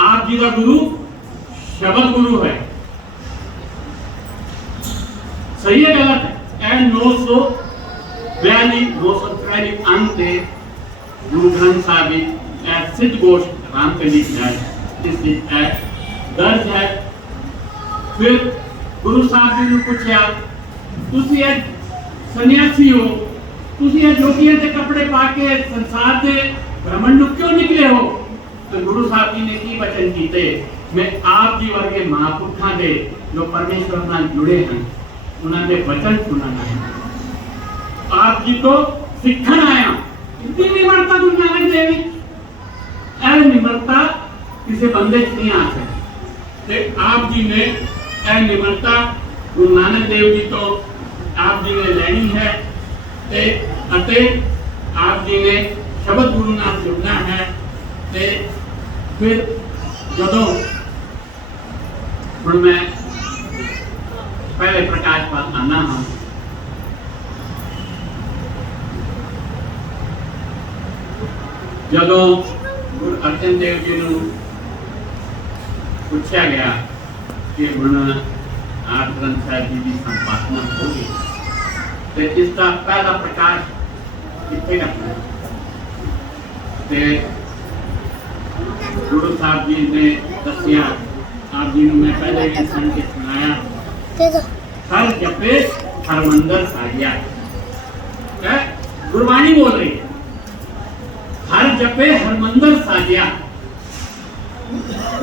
आप जी का गुरु शब्द गुरु है, सही है गलत है। एंड 942 अंक थे गुरु ग्रंथ साहिब सिद्ध गोष्ठ राम के लिख है, इस दर्ज है। फिर गुरु साहब जी ने पूछा तुसी सन्यासी हो, तुसी जोगियां के कपड़े पाके संसार के भ्रमण नु क्यों निकले हो। तो गुरु साहब जी ने की वचन कीते, मैं आप जी वर्गे महापुरुषां दे जो परमेश्वर नाल जुड़े हैं उन्हां दे वचन सुनाना है। आप जी को सिखण आया। इतनी निमरता गुरु नानक देव ऐ निमरता किसी बंदे च नहीं आ सकती। ते आप जी ने ऐ निमरता गुरु नानक देव जी तो आप जी ने लेनी है ते अते आप जी ने शब्द गुरु नाल जुड़ना है। ते फिर जदों हुण मैं पहले प्रकाश पात आना हाँ, जदों गुरु अर्जन देव जी नूं पूछा गया कि हुण आठ ग्रंथ साहिब जी की संपादना होगी तो इसका पहला प्रकाश कितने रखना। गुरु साहब जी ने दसिया, आप जी ने मैं पहले भी सुन के सुनाया, हर जपे हरमंदर साहिया, गुरबाणी बोल रही है, हर जपे हरमंदर साहिया।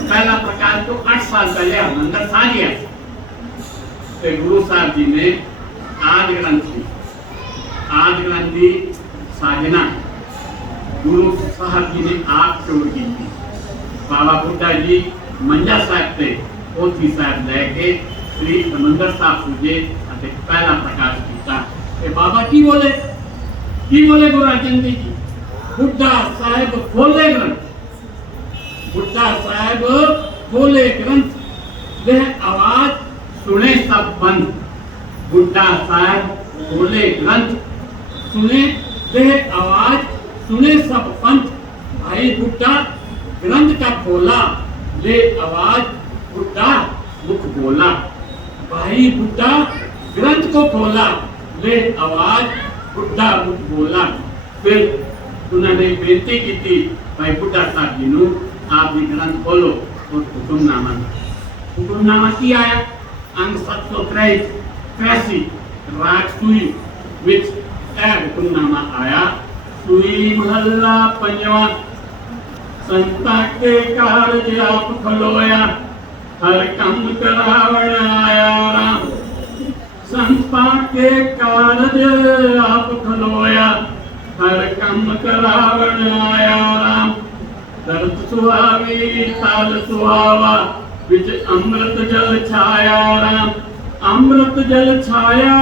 पहला प्रकाश तो 8 साल पहले हरमंदर साहिया। तो गुरु साहब जी ने आदि ग्रंथी साजना गुरु साहब जी ने आप छोड़ की थी। बाबा बुड्ढा जी मंजा साहब से पोथी साहब लैके श्री हरमंदर साहब पूजे पहला प्रकाश किया। बाबा की बोले गुरु अर्जन देव जी, बुड्ढा साहब खोले ग्रंथ, बुड्ढा साहब खोले ग्रंथ, वह आवाज सुने सब बंद। बुड्ढा साहब खोले ग्रंथ, सुने वह आवाज, सुने सब पंथ। भाई बुड्ढा ग्रंथ का खोला, ले आवाज बुड्ढा मुख बोला। भाई बुड्ढा ग्रंथ को खोला, ले आवाज बुड्ढा मुख बोला। फिर उन्होंने बेनती की थी, भाई बुड्ढा साहब जी नू आप जी ग्रंथ खोलो और हुक्मनामा की आया अंग 783 राग सुई विच हुक्मनामा आया। सुई महला पंजवा, संता के कारज आप खलोया, हर कम करावण आया राम। संता के कारज आप खलोया, हर कम करावण आया राम। दर्द सुहावी ताल सुहावा, विच अमृत जल छाया राम। अमृत जल छाया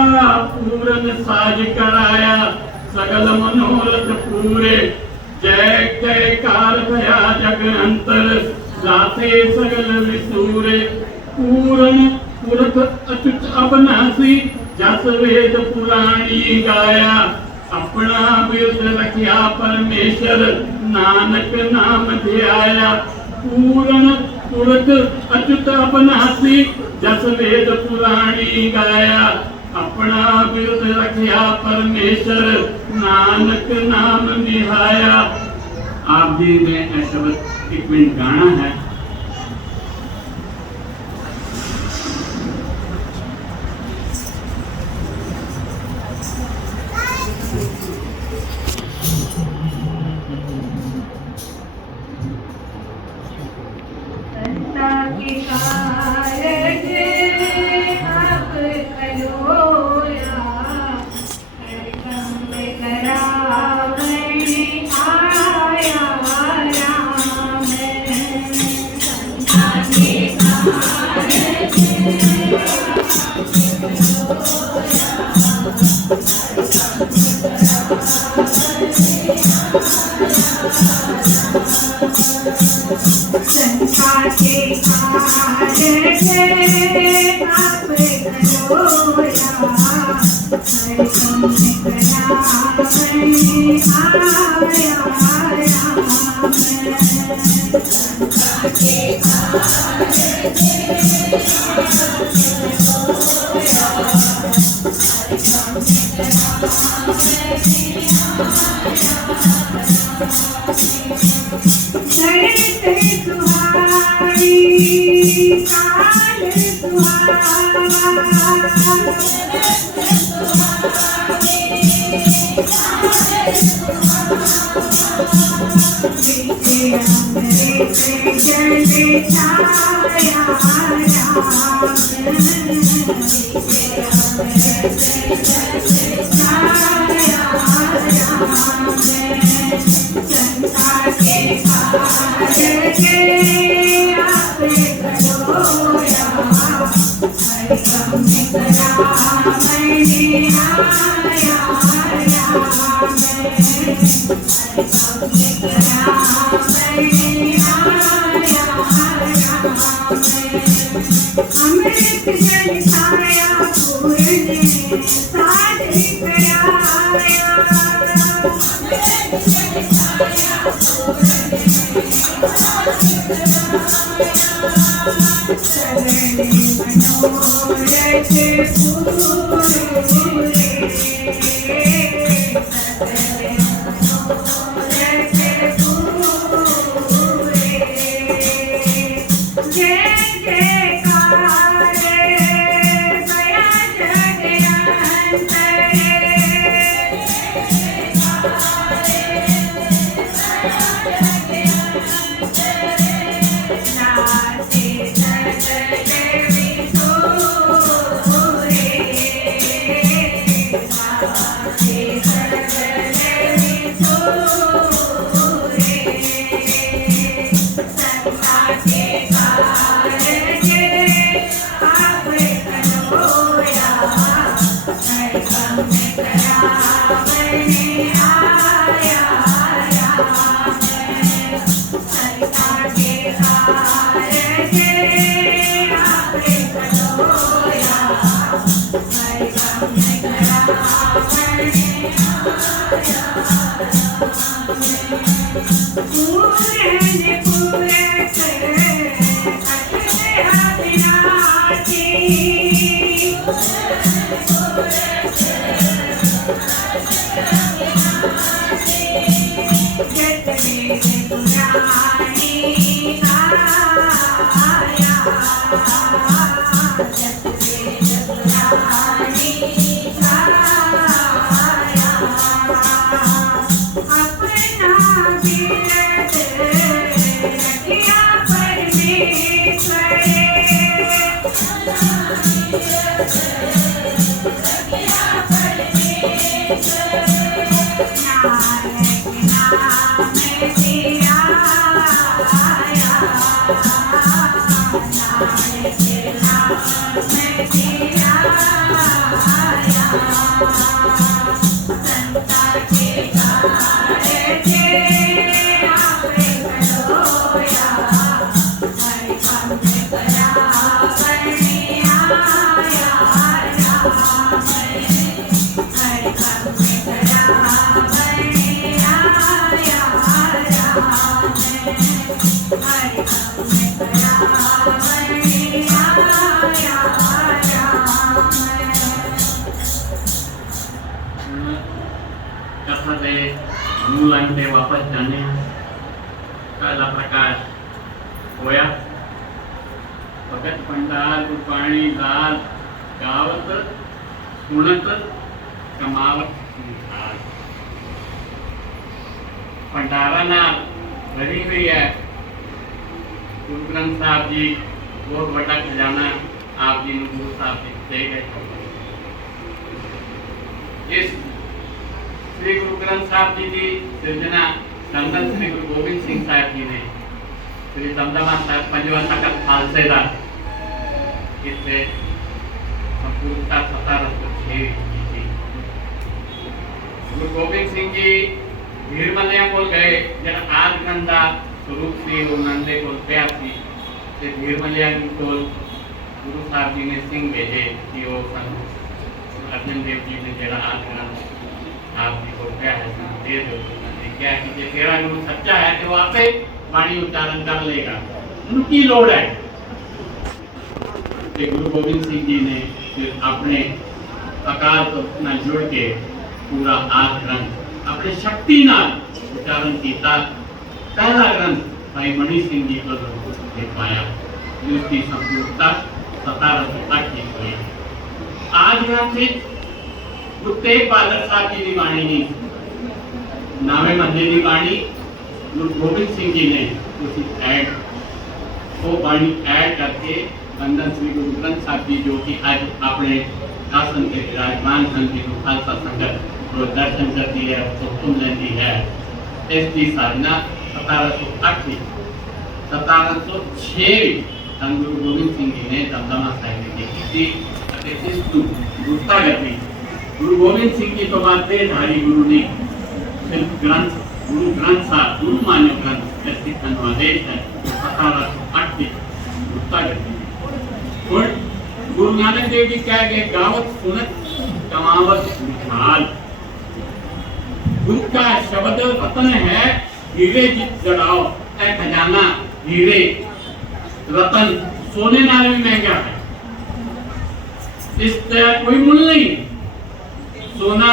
पूरन साज कराया, सगल मनोरथ पूरे। जय जयकार भया जग अंतर, लाथे सगल विसूरे। पूरन पुरख अच्युत अबनासी, जस वेद पुराणी गाया। अपना विरद रखिया परमेश्वर, नानक नाम ध्याया। पूरन पुरख अच्युत अबनासी, जस वेद पुराणी गाया। अपना बिरद रखिया परमेश्वर नानक नाम निहाया। आप जी ने यह शब्द एक मिनट गाना है। गुरु लाइन से वापस जाने पहला प्रकाश होया भगत भंडार गुरबाणी लाल गावत सुनत कमावत निहाल। भंडारा नाल भरी हुई है गुरु ग्रंथ साहब जी बहुत बड़ा खजाना आप जी ने गुरु साहब जी दे गए। इस श्री गुरु ग्रंथ साहब जी की सिरजना संत श्री गुरु गोबिंद सिंह साहब जी ने श्री दमदमा साहब पंजवा तखत खालसे का इसे संपूर्णता 1706 की थी। गुरु गोबिंद सिंह जी धीरमलिया को गए जब आद ग्रंथा स्वरूप श्री गुरु नंदे को प्यासी से धीरमलिया को गुरु साहब जी ने सिंह भेजे कि वो अर्जन देव जी ने तेरा आद ग्रंथ आप जी को क्या है दे दो। क्या है कि तेरा गुरु सच्चा है तो आप वाणी उच्चारण कर लेगा, उनकी लोड़ है। गुरु गोबिंद सिंह जी ने फिर अपने अकाल को अपना जुड़ के पूरा आद ग्रंथ अपने शक्ति नाल उच्चारण किया। पहला ग्रंथ भाई मणि सिंह जी को दे पाया जिसकी संपूर्णता 1708 की हुई। आज ग्रंथ गुरु तेग बहादुर साहब जी की बाणी नहीं नावे मध्य की बाणी गुरु गोबिंद सिंह जी ने उसी ऐड वो बाणी ऐड करके बंदन श्री गुरु ग्रंथ साहब जी जो कि आज अपने आसन के विराजमान हैं जिनको खालसा संगत जो दर्शन करती है उसको सुन लेती है। इसकी साधना 1708 1706 गुरु गोबिंद सिंह जी ने दमदमा साहिब जी की थी। गुरु गोबिंद सिंह जी तो बाद धारी गुरु ने सिर्फ ग्रंथ गुरु ग्रंथ साहब गुरु मान्य ग्रंथ जैसे अनुवादेश है 1708 और गुरु नानक देव जी कह गए गावत सुनत कमावत निहाल। गुरु का शब्द रतन है हीरे जित जड़ाओ ऐ खजाना हीरे रतन सोने नाले में महंगा है, इसका कोई मूल्य नहीं। सोना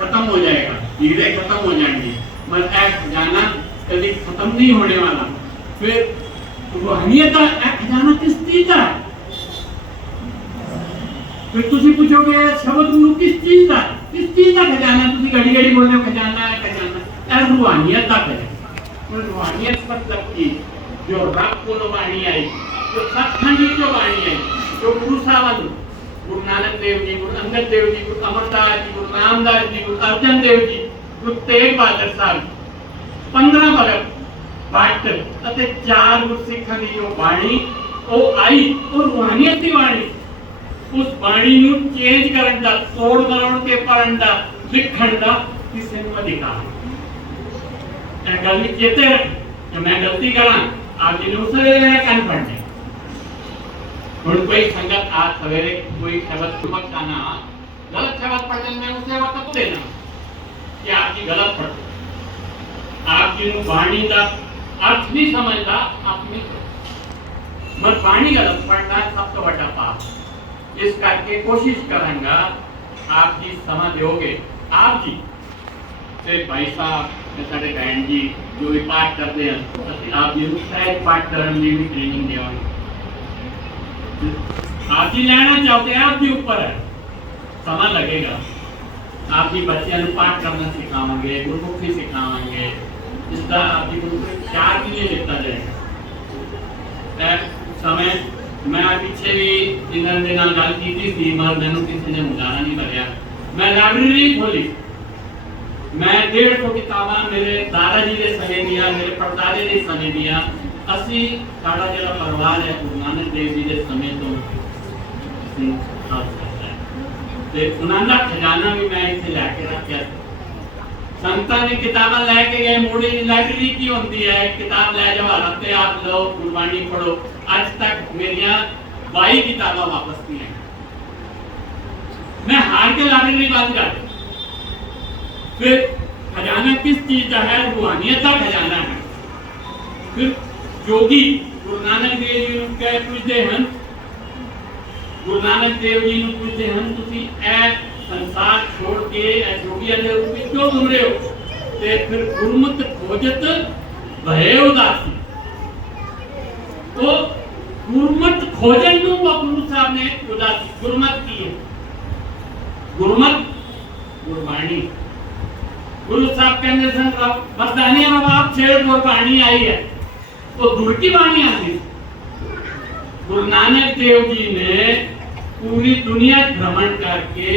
खत्म हो जाएगा, हीरे खत्म हो जाएंगे, मगर ऐ खजाना कभी खत्म नहीं होने वाला। फिर रूहानियत ऐ खजाना किस चीज का है? फिर तुसी पूछोगे शब्द गुरु किस चीज का है? किस चीज का खजाना? तुसी घड़ी घड़ी बोल रहे हो खजाना है खजाना, ऐ रूहानियत का है। रूहानियत मतलब की जो रब को वाणी आई, जो सत्संग की जो वाणी आई, जो गुरु साहब गुरु नानक देव जी, गुरु अंगद देव जी, गुरु अमरदास जी, गुरु रामदास जी, गुरु अर्जन देव जी, गुरु तेग बहादुर साहब 15 भगत भट्ट ਅਤੇ 4 ਗੁਰਸਿੱਖਾਂ ਦੀ ਜੋ ਬਾਣੀ ਉਹ ਆਈ ਉਹ ਰੂਹਾਨੀਅਤ ਦੀ ਬਾਣੀ। ਉਸ ਬਾਣੀ ਨੂੰ ਚੇਂਜ ਕਰਨ ਦਾ, ਤੋੜ ਮਰੋੜ ਕੇ ਪੜਨ ਦਾ, ਲਿਖਣ ਦਾ ਕਿਸੇ ਨੂੰ ਅਧਿਕਾਰ ਨਹੀਂ। ਇਹ ਗੱਲ ਚੇਤੇ ਰੱਖ ਕਿ ਮੈਂ ਗਲਤੀ ਕਰਾਂ ਆਪ ਜੀ ਨੂੰ ਉਸੇ ਵੇਲੇ ਕੰਨ ਪੜਨੇ। ਹੁਣ कोई संगत आज सवेरे कोई शब्द चुमक जाना गलत शब्द पढ़ने में उसे वक्त देना कि आप जी गलत पढ़ते, आप जी ने वाणी का अर्थ नहीं समझता अपनी मत वाणी गलत पढ़ना सब तो बड़ा पाप। इस करके कोशिश करूंगा आप जी समझ दोगे। आप जी से भाई साहब साढ़े बहन जी जो भी पाठ करते हैं आप जी शायद पाठ करने में भी ट्रेनिंग देवांगे। आप जी लेना चाहते हैं आप जी ऊपर है, समय लगेगा। आप जी बच्चों को पाठ करना सिखाएंगे, गुरमुखी सिखाएंगे, इसका आप जी को 4 महीने लेता जाएगा। समय मैं पीछे भी जिन्होंने के नाल गल की थी मगर मैंने किसी ने मुझाना नहीं करिया। मैं लाइब्रेरी खोली, मैं 150 किताबां मेरे दादा जी के समय दिया, मेरे परदादे के समय दिया। ਅਸੀਂ ਸਾਡਾ ਜਿਹੜਾ ਪਰਿਵਾਰ ਹੈ ਗੁਰੂ ਨਾਨਕ ਦੇਵ ਜੀ ਦੇ ਸਮੇਂ ਤੋਂ ਅਸੀਂ ਸਾਥ ਕਰਦਾ ਹੈ ਤੇ ਉਹਨਾਂ ਦਾ ਖਜ਼ਾਨਾ ਵੀ ਮੈਂ ਇੱਥੇ ਲੈ ਕੇ ਰੱਖਿਆ। ਸੰਤਾਂ ਨੇ ਕਿਤਾਬਾਂ ਲੈ ਕੇ ਗਏ, ਮੋੜੀ ਲਾਇਬ੍ਰੇਰੀ ਕੀ ਹੁੰਦੀ ਹੈ, ਕਿਤਾਬ ਲੈ ਜਾਓ ਹੱਥ ਤੇ ਆਪ ਲਓ ਗੁਰਬਾਣੀ ਪੜੋ। ਅੱਜ ਤੱਕ ਮੇਰੀਆਂ 22 किताबां वापस नहीं आई। मैं हार के लाइब्रेरी बंद कर दी। फिर खजाना किस चीज का है? रूहानियत का खजाना है। फिर जोगी गुरु नानक देव जी ਨੂੰ ਕਹਿ ਪੁੱਛਦੇ ਹਨ, गुरु नानक देव जी ਨੂੰ ਪੁੱਛਦੇ ਹਨ ਤੁਸੀਂ ਇਹ ਸੰਸਾਰ छोड़ के जोगियां के रूप में क्यों घूम रहे हो? ते फिर गुरमत खोजत भय उदासी। तो गुरमत खोजन ਨੂੰ ਗੁਰੂ ਸਾਹਿਬ ਨੇ ਉਦਾਸੀ ਗੁਰਮਤ ਕੀ ਹੈ? गुरमत गुरबाणी। गुरु साहब कहते सन मर्दानिया नवाब छेड़ गुरबाणी आई है तो गुरु की बाणी आती। गुरु नानक देव जी ने पूरी दुनिया भ्रमण करके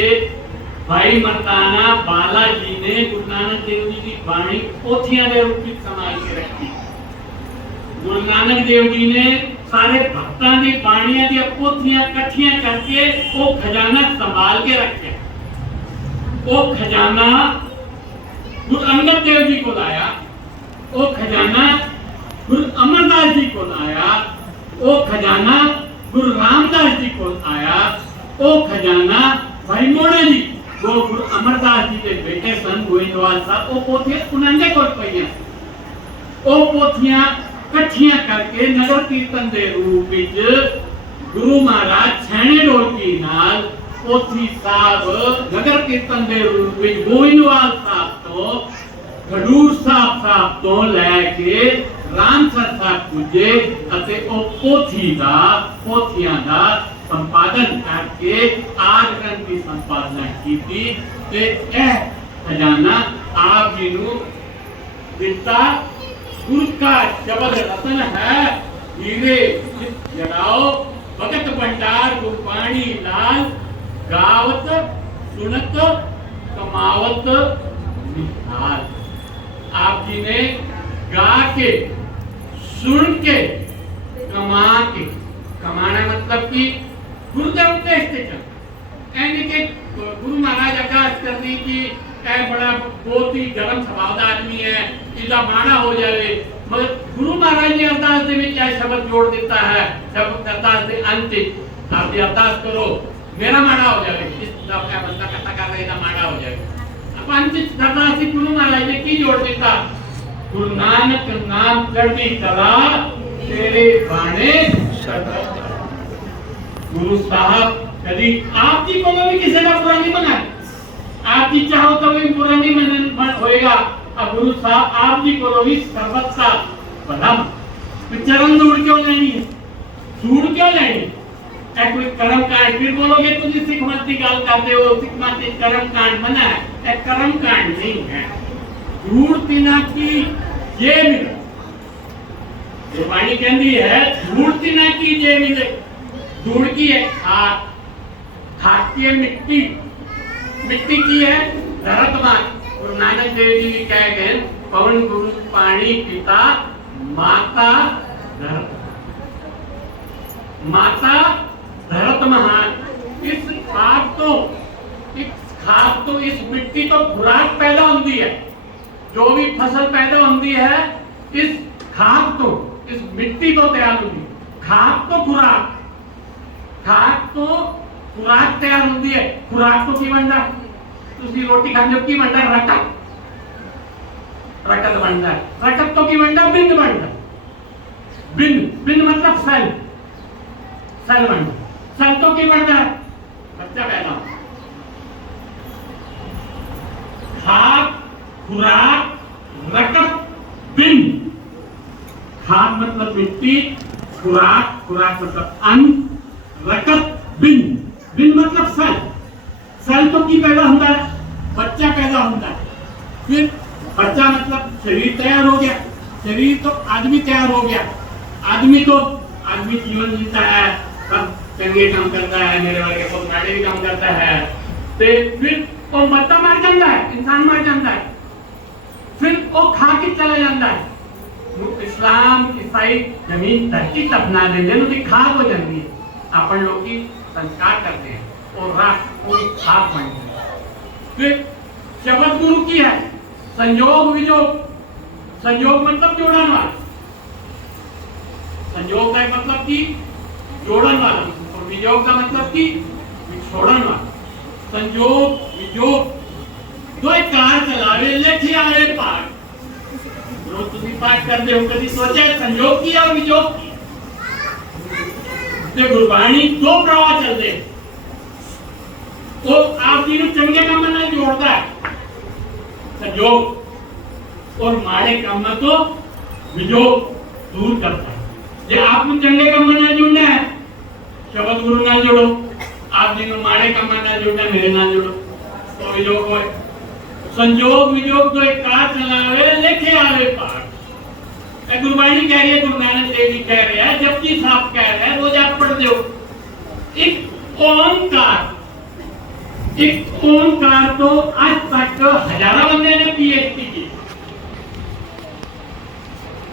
भाई मर्दाना बालाजी ने गुरु नानक देव जी की बाणी पोथियां के रूप में संभाल के रखी। गुरु नानक देव जी ने सारे भक्तां दी बाणियां दी पोथियां इकट्ठियां करके वो खजाना संभाल के रखे। वो खजाना गुरु अंगद देव जी को लाया, वो खजाना गुरु अमरदास जी को लाया, वो खजाना गुरु रामदास जी को आया, वो खजाना भाई मोड़े जी वो गुरु अमरदास जी के बेटे सन गोविंदवाल साहब वो पोथियां उन्होंने को पईयां। वो पोथियां इकट्ठियां करके नगर कीर्तन के रूप विच गुरु महाराज छैने ढोलकी नाल पोथी साहब नगर कीर्तन के रूप में गोविंदवाल साहब तो खडूर साहब तो लैके रामसर साहब पुजे अते ओ पोथी दा पोथियां दा संपादन करके आज ग्रंथ की संपादना की थी। ते यह खजाना आप जी नु दिता गुरु का शब्द रतन है। हीरे जगाओ भगत भंडार गुरबाणी लाल गावत सुनत कमावत निहाल। आप जी ने गा के सुन के कमा के, कमाना मतलब कि गुरुदेव उपदेश के चल यानी कि गुरु महाराज आकाश कर दी कि ऐ बड़ा बहुत ही गर्म स्वभाव का आदमी है इसका माड़ा हो जाए, मगर गुरु महाराज ने अरदास दे विच ऐ शब्द जोड़ देता है। शब्द अरदास दे अंत आप अरदास करो मेरा माड़ा हो जाए, इसका क्या बंदा कथा कर रहे था माड़ा हो जाए। अब अंत अरदास गुरु महाराज ने की जोड़ देता? गुरु नानक नाम चढ़ती कला तेरे बाणे गुरु साहब कभी आप जी को भी किसी का बुरा नहीं मना, आप जी चाहो तो भी बुरा नहीं मन होएगा। अब गुरु साहब आप जी को भी सर्वथा बलम चरण दूर क्यों लेनी है, दूर क्यों लेनी है? कोई कर्म कांड फिर बोलोगे तुम सिख मत की गाल करते हो, सिख मत कर्म कांड बना है, एक कर्म कांड नहीं है। दूर तिना की ये मिले गुरबाणी कहती है दूर तिना की ये मिले। दूर की है खाक, खाक की है मिट्टी, मिट्टी की है धरतमान। गुरु नानक देव जी कह गए पवन गुरु पानी पिता माता धरत, माता धरत महान। इस खाक तो इस मिट्टी तो खुराक पैदा होती है, जो भी फसल पैदा होती है इस खाक तो इस मिट्टी तो तैयार होती है। खाक तो खुराक, खाक तो खुराक तैयार होती है। खुराक तो की बनता है तुसी रोटी खाने की बनता है रकत, रकत बनता है। रकत तो की बनता है बिंद बनता है। बिंद बिंद मतलब सेल, सेल बनता है। सेल तो की बनता है बच्चा पैदा होता है। खाक खुराक रकत बिंद। खाक मतलब मिट्टी, खुराक खुराक मतलब अन्न, रकत बिंद, बिंद मतलब सेल। सेल तो की पैदा होता है बच्चा पैदा होता है। फिर बच्चा मतलब शरीर तैयार हो गया, शरीर तो आदमी तैयार हो गया। आदमी तो आदमी जीवन जीता है, सब चंगे काम करता है, मेरे वर्गे को गाड़ी भी काम करता है। फिर वो बच्चा मर जाता है, इंसान मर जाता है, फिर वो खा के चला जाता है। इस्लाम ईसाई जमीन धरती अपना देते खाक हो जाती है। अपन लोग की संस्कार करते हैं और राख कोई खाक बनती है। फिर शब्द गुरु की है संयोग वियोग। संयोग मतलब जोड़न वाला, संयोग का मतलब की जोड़न वाला, और वियोग का मतलब की विछोड़न वाला। संयोग वियोग दो कार चलावे लेके आए पाठ। रोज तुसी पाठ करते हो, कभी सोचा संयोग की और वियोग की? ते गुरबाणी दो प्रवाह चलते तो आप जी चंगे काम में जोड़ता है संयोग। और माड़े काम तो विजोग दूर करता है। जे आप चंगे काम ना जुड़ना है, शब्द गुरु ना जोड़ो, आप जिन माड़े काम ना जुड़ना, मेरे ना जोड़ो, तो विजोग होए। संजोग विजोग तो एक कार चलावे लेके आवे पार। गुरबाणी कह रही है, गुरु नानक देव जी कह रहे हैं, जबकि साहब कह रहे हैं, रोज आप पढ़ दो। एक ओंकार तो आज तक हजारों बंदे ने पीएचडी की।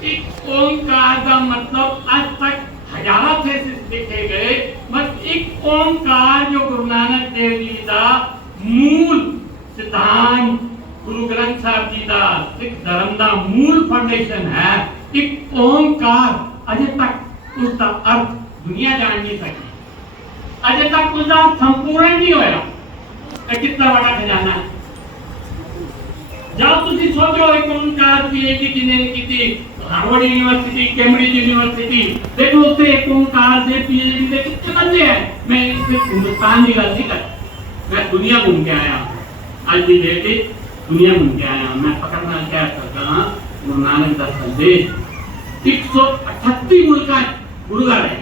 एक ओंकार का मतलब आज तक हजारों थेसिस लिखे गए, बस एक ओंकार जो गुरु नानक देव जी का मूल सिद्धांत, गुरु ग्रंथ साहब जी का सिख धर्म का मूल फाउंडेशन है। एक ओंकार अजे तक उसका अर्थ दुनिया जान नहीं सकी, अजे तक उसका संपूर्ण नहीं होया। कितना बड़ा खजाना है। जब तुम सोचो एक ओंकार पीएचडी जिन्हें की थी हार्वर्ड यूनिवर्सिटी, कैम्ब्रिज यूनिवर्सिटी, देखो उससे एक ओंकार से पीएचडी से कितने बंदे हैं। मैं हिंदुस्तान की गलती कर, मैं दुनिया घूम के आया हूँ, आज की डेट दुनिया घूम के आया हूँ। मैं पकड़ना क्या करता हूँ, गुरु नानक का संदेश 138 मुल्क गुरुद्वारा है,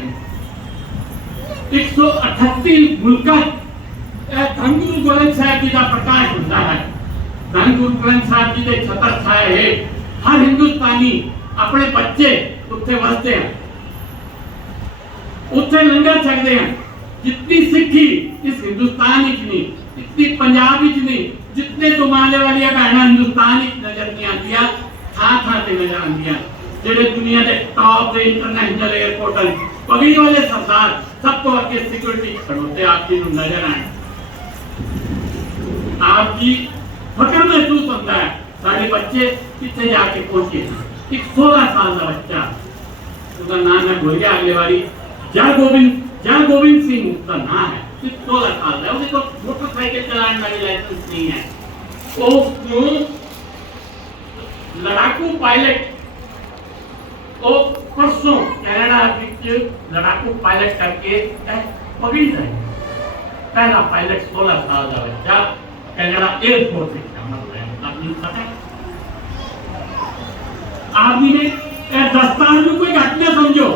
138 मुल्क धन गुरु ग्रंथ साहब जी का प्रकाश होता है। धन गुरु ग्रंथ साहब जी के छतर छाए है, हर हिंदुस्तानी अपने बच्चे उत्थे वसते हैं, उत्थे लंगर छकते हैं। जितनी सिक्खी इस हिंदुस्तान विच नहीं, इतनी पंजाब विच नहीं, जितने तुमाले वाली बहना हिंदुस्तान विच नजर नहीं आंदियां, थां ते नजर आंदियां। जेडे दुनिया के टॉप के इंटरनेशनल एयरपोर्ट पगड़ी वाले सरदार सब तो अगे सिक्योरिटी खड़ोते आपकी नजर आए, आपकी फक्र महसूस होता है। सारे बच्चे कितने जाके पहुंचे। एक 16 साल का बच्चा, उसका नाम है गोरिया अगलेवारी, जय गोविंद सिंह उसका नाम है, 16 साल का। उसको मोटरसाइकिल चलाने वाली लाइसेंस नहीं है। वो लड़ाकू पायलट, वो परसों कनाडा विच लड़ाकू पायलट करके पकड़ी जाए। पहला पायलट 16 साल का बच्चा कनाडा एयरफोर्स में आदमी ने दस्तार को कोई घट ना समझो,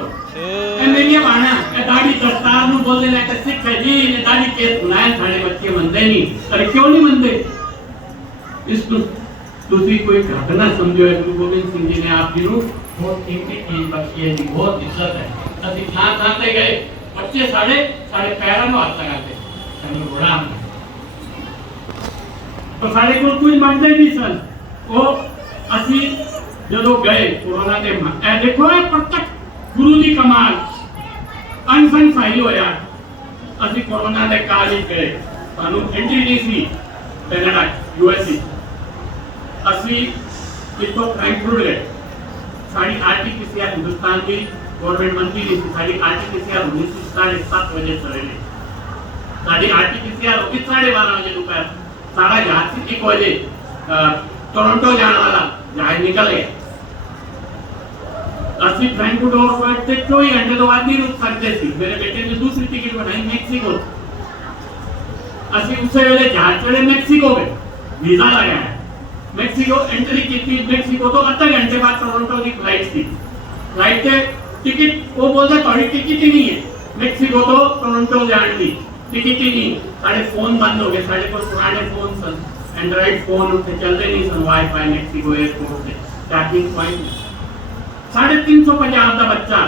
मेरी बाणा दाढ़ी दस्तार नु बोलने लगा सिख है जी, ने दाढ़ी केस सुनाया, सारे बच्चे मनते नहीं। अरे क्यों नहीं मनते? इसको दूसरी कोई घटना समझो है। गुरु गोविंद सिंह जी ने आप जी बहुत कीमती चीज बख्शी है जी, बहुत इज्जत है। असि थां ते गए, बच्चे साढ़े पैरों में हाथ लगाते, चलो बड़ा तो साढ़े को कोई मानते नहीं सन। वो असी जो गए कोरोना के देखो है प्रत्यक्ष गुरु जी कमाल अनसन सही होया। असी कोरोना के काल ही गए, सानू एंट्री नहीं सी कनाडा यूएसए। असी इतो फ्रैंकफर्ट गए, साड़ी आरटीपीसीआर हिंदुस्तान की गवर्नमेंट मंत्री नहीं थी, साड़ी आरटीपीसीआर 7:30 बजे सवेरे, साड़ी आरटीपीसीआर होगी 12:30 बजे दोपहर। सारा जहाज 1 बजे टोरंटो जाने वाला जहाज निकल गया। असि फ्रैंकफर्ट और से 24 घंटे तो बाद नहीं रुक सकते थी। मेरे बेटे ने दूसरी टिकट बनाई मेक्सिको। असि उससे पहले जहाज चढ़े मेक्सिको में, वीजा लगाया, मेक्सिको एंट्री की थी। मेक्सिको तो आधा घंटे बाद टोरंटो की फ्लाइट थी। फ्लाइट के टिकट वो बोलता थोड़ी टिकट ही नहीं है, मेक्सिको तो टोरंटो जाने की टिकट ही नहीं। सारे फोन बंद हो गए, साढ़े को पुराने फोन सन, एंड्रॉइड फोन उनसे चलते नहीं सन, वाईफाई मेक्सिको एयरपोर्ट से ट्रैकिंग पॉइंट। 350 का बच्चा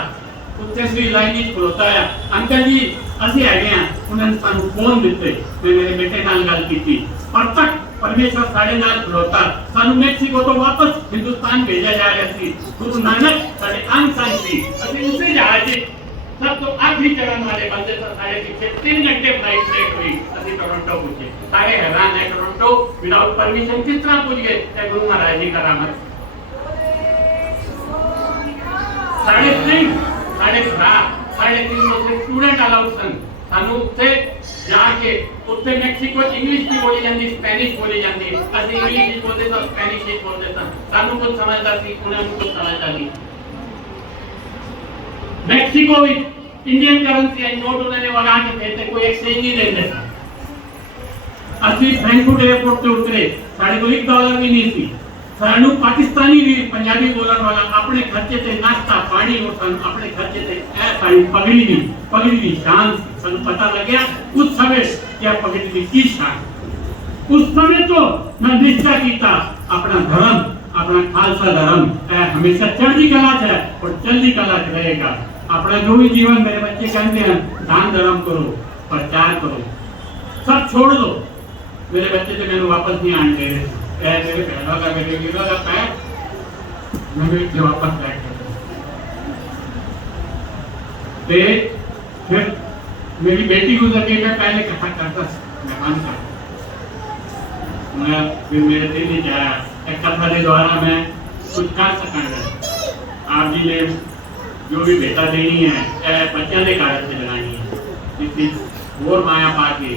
उत्ते से लाइन ही खुलता है, अंकल जी असि है गए हैं, उन्होंने सानू फोन दिते। मैं मेरे बेटे नाल गल कीती, पर तक परमेश्वर साढ़े नाल खड़ोता, सानू मेक्सिको तो वापस हिंदुस्तान भेजा जा रहा सी। गुरु नानक साढ़े अंग सन सी, असि उसे जहाज सब तो आखिरी चरण वाले बंदे तो साढ़े पीछे 3 घंटे फ्लाइट लेट हुई, असि टोरंटो पहुंचे। सारे हैरान है, टोरंटो विदाउट परमिशन किस तरह पहुंच गए? गुरु महाराज जी का रहमत। 350 से स्टूडेंट अलाउड सन। सानू उत्थे जाके उत्थे मेक्सिको इंग्लिश भी बोली जाती, स्पेनिश बोली जाती, असि इंग्लिश भी बोलते थे, स्पेनिश भी बोलते थे। सानू कुछ समझदा सी, उन्हें कुछ समझदा नहीं। मेक्सिको में इंडियन करेंसी है, नोट उन्होंने लगा के देते, कोई एक्सचेंज नहीं देते। असि फ्रैंकफर्ट एयरपोर्ट पे उतरे, साढ़े को $1 भी नहीं थी। सानू पाकिस्तानी भी पंजाबी बोलने वाला अपने खर्चे से नाश्ता पानी और सानू अपने खर्चे से सारी पगड़ी दी शान सानू पता लग गया उस समय क्या पगड़ी की शान। उस समय तो मैं निश्चय किया अपना धर्म अपना खालसा धर्म हमेशा चढ़ती कला है और चलती कला रहेगा। अपना जो भी जीवन मेरे बच्चे कहते हैं दान धर्म करो प्रचार करो सब छोड़ दो। मेरे बच्चे तो मैंने वापस नहीं आने दे रहे मेरे बहनों का मेरे वीरों का पैर मैं वापस बैठ दे। फिर मेरी बेटी गुजर गई मैं पहले कथा करता मैं मानता मैं फिर मेरे दिल नहीं चाहा एक कथा के द्वारा मैं कुछ कर सकूंगा। आप जी ने जो भी बेटा देनी है बच्चों के कारण से लगानी है इसलिए और माया पा के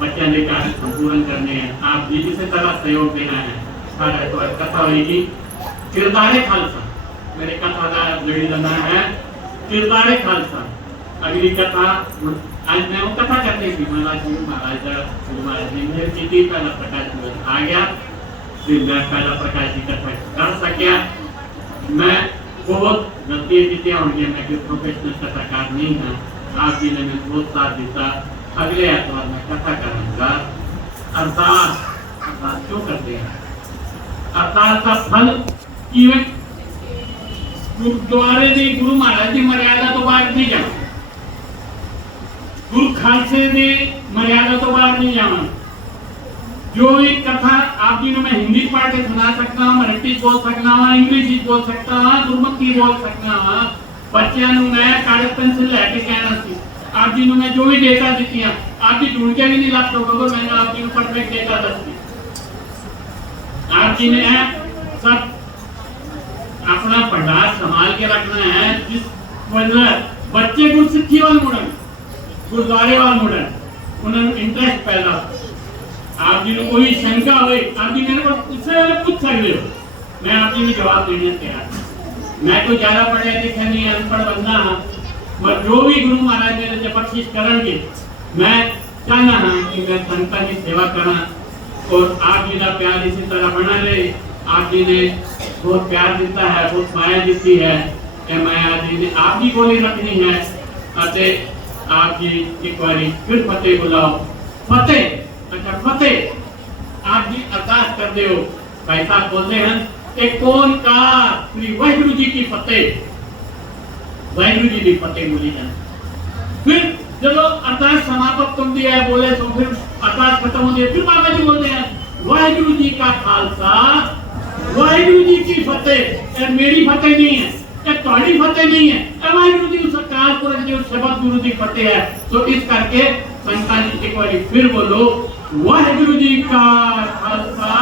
बच्चों के कार्य संपूर्ण करने हैं। आप जी किसी तरह सहयोग देना है सारा तो कथा होगी किरदारे खालसा मेरे कथा का जड़ी लगा है किरदारे खालसा। अगली कथा आज मैं वो कथा करनी थी महाराज जी मेरे चिट्ठी पहला प्रकाश आ गया फिर मैं पहला प्रकाश की कथा कर सकिया। मैं बहुत गलतियाँ की होंगी मैं कोई प्रोफेशनल कथाकार नहीं है। आप जी ने मैं बहुत साथ दिया। अगले एतवार में कथा करूंगा अरदास क्यों करते हैं अरदास का फल इवन गुरुद्वारे की गुरु महाराज की मर्यादा तो बाहर नहीं जाना गुरु खालसे की मर्यादा तो बाहर नहीं जाना। जो भी कथा आप जी ने मैं हिंदी पढ़ के सुना सकता हूँ मराठी बोल सकता हूँ इंग्लिश बोल सकता हूँ गुरमुखी बोल सकता हूँ। बच्चों मैं कागज पेंसिल लैके कहना सी आप जी ने मैं जो भी डेटा दी आप जी ढूंढ के भी नहीं ला सकोगे मैंने आप जी को परफेक्ट डेटा दस आप जी ने सब अपना भंडार संभाल के रखना है। जिस वजह बच्चे को सिक्खी वाल मुड़न गुरुद्वारे वाल मुड़न उन्होंने इंटरेस्ट पैदा आप जी ने कोई शंका हुई आप जी मेरे को उससे पूछ सकते हो मैं आप जी को जवाब देने तैयार। मैं कोई ज्यादा पढ़े लिखे नहीं अनपढ़ बंदा हाँ पर जो भी गुरु महाराज मेरे से बख्शिश करेंगे मैं चाहना हाँ कि मैं संतान की सेवा करा और आप जी का प्यार इसी तरह बना ले। आप जी ने बहुत प्यार देता है बहुत माया देती है माया जी ने आप जी बोली रखनी है अते आप जी एक बार फिर फतेह बुलाओ फतेह अच्छा फतेह आप जी अरदास कर दे हो भाई साहब बोलते हैं एक कौन का श्री वाहिगुरु जी की फतेह वाहिगुरु जी की फतेह बोली जाए। फिर जब अरदास समाप्त होती है बोले तो फिर अरदास खत्म होती है फिर बाबा जी बोलते हैं वाहिगुरु जी का खालसा वाहिगुरु जी की फतेह मेरी फतेह नहीं है तुम्हारी फतेह नहीं है वाहिगुरु जी उस अकाल पुरख जी उस शब्द गुरु जी फतेह है। तो इस करके संतान जी एक बार फिर बोलो वाहिगुरु जी का खालसा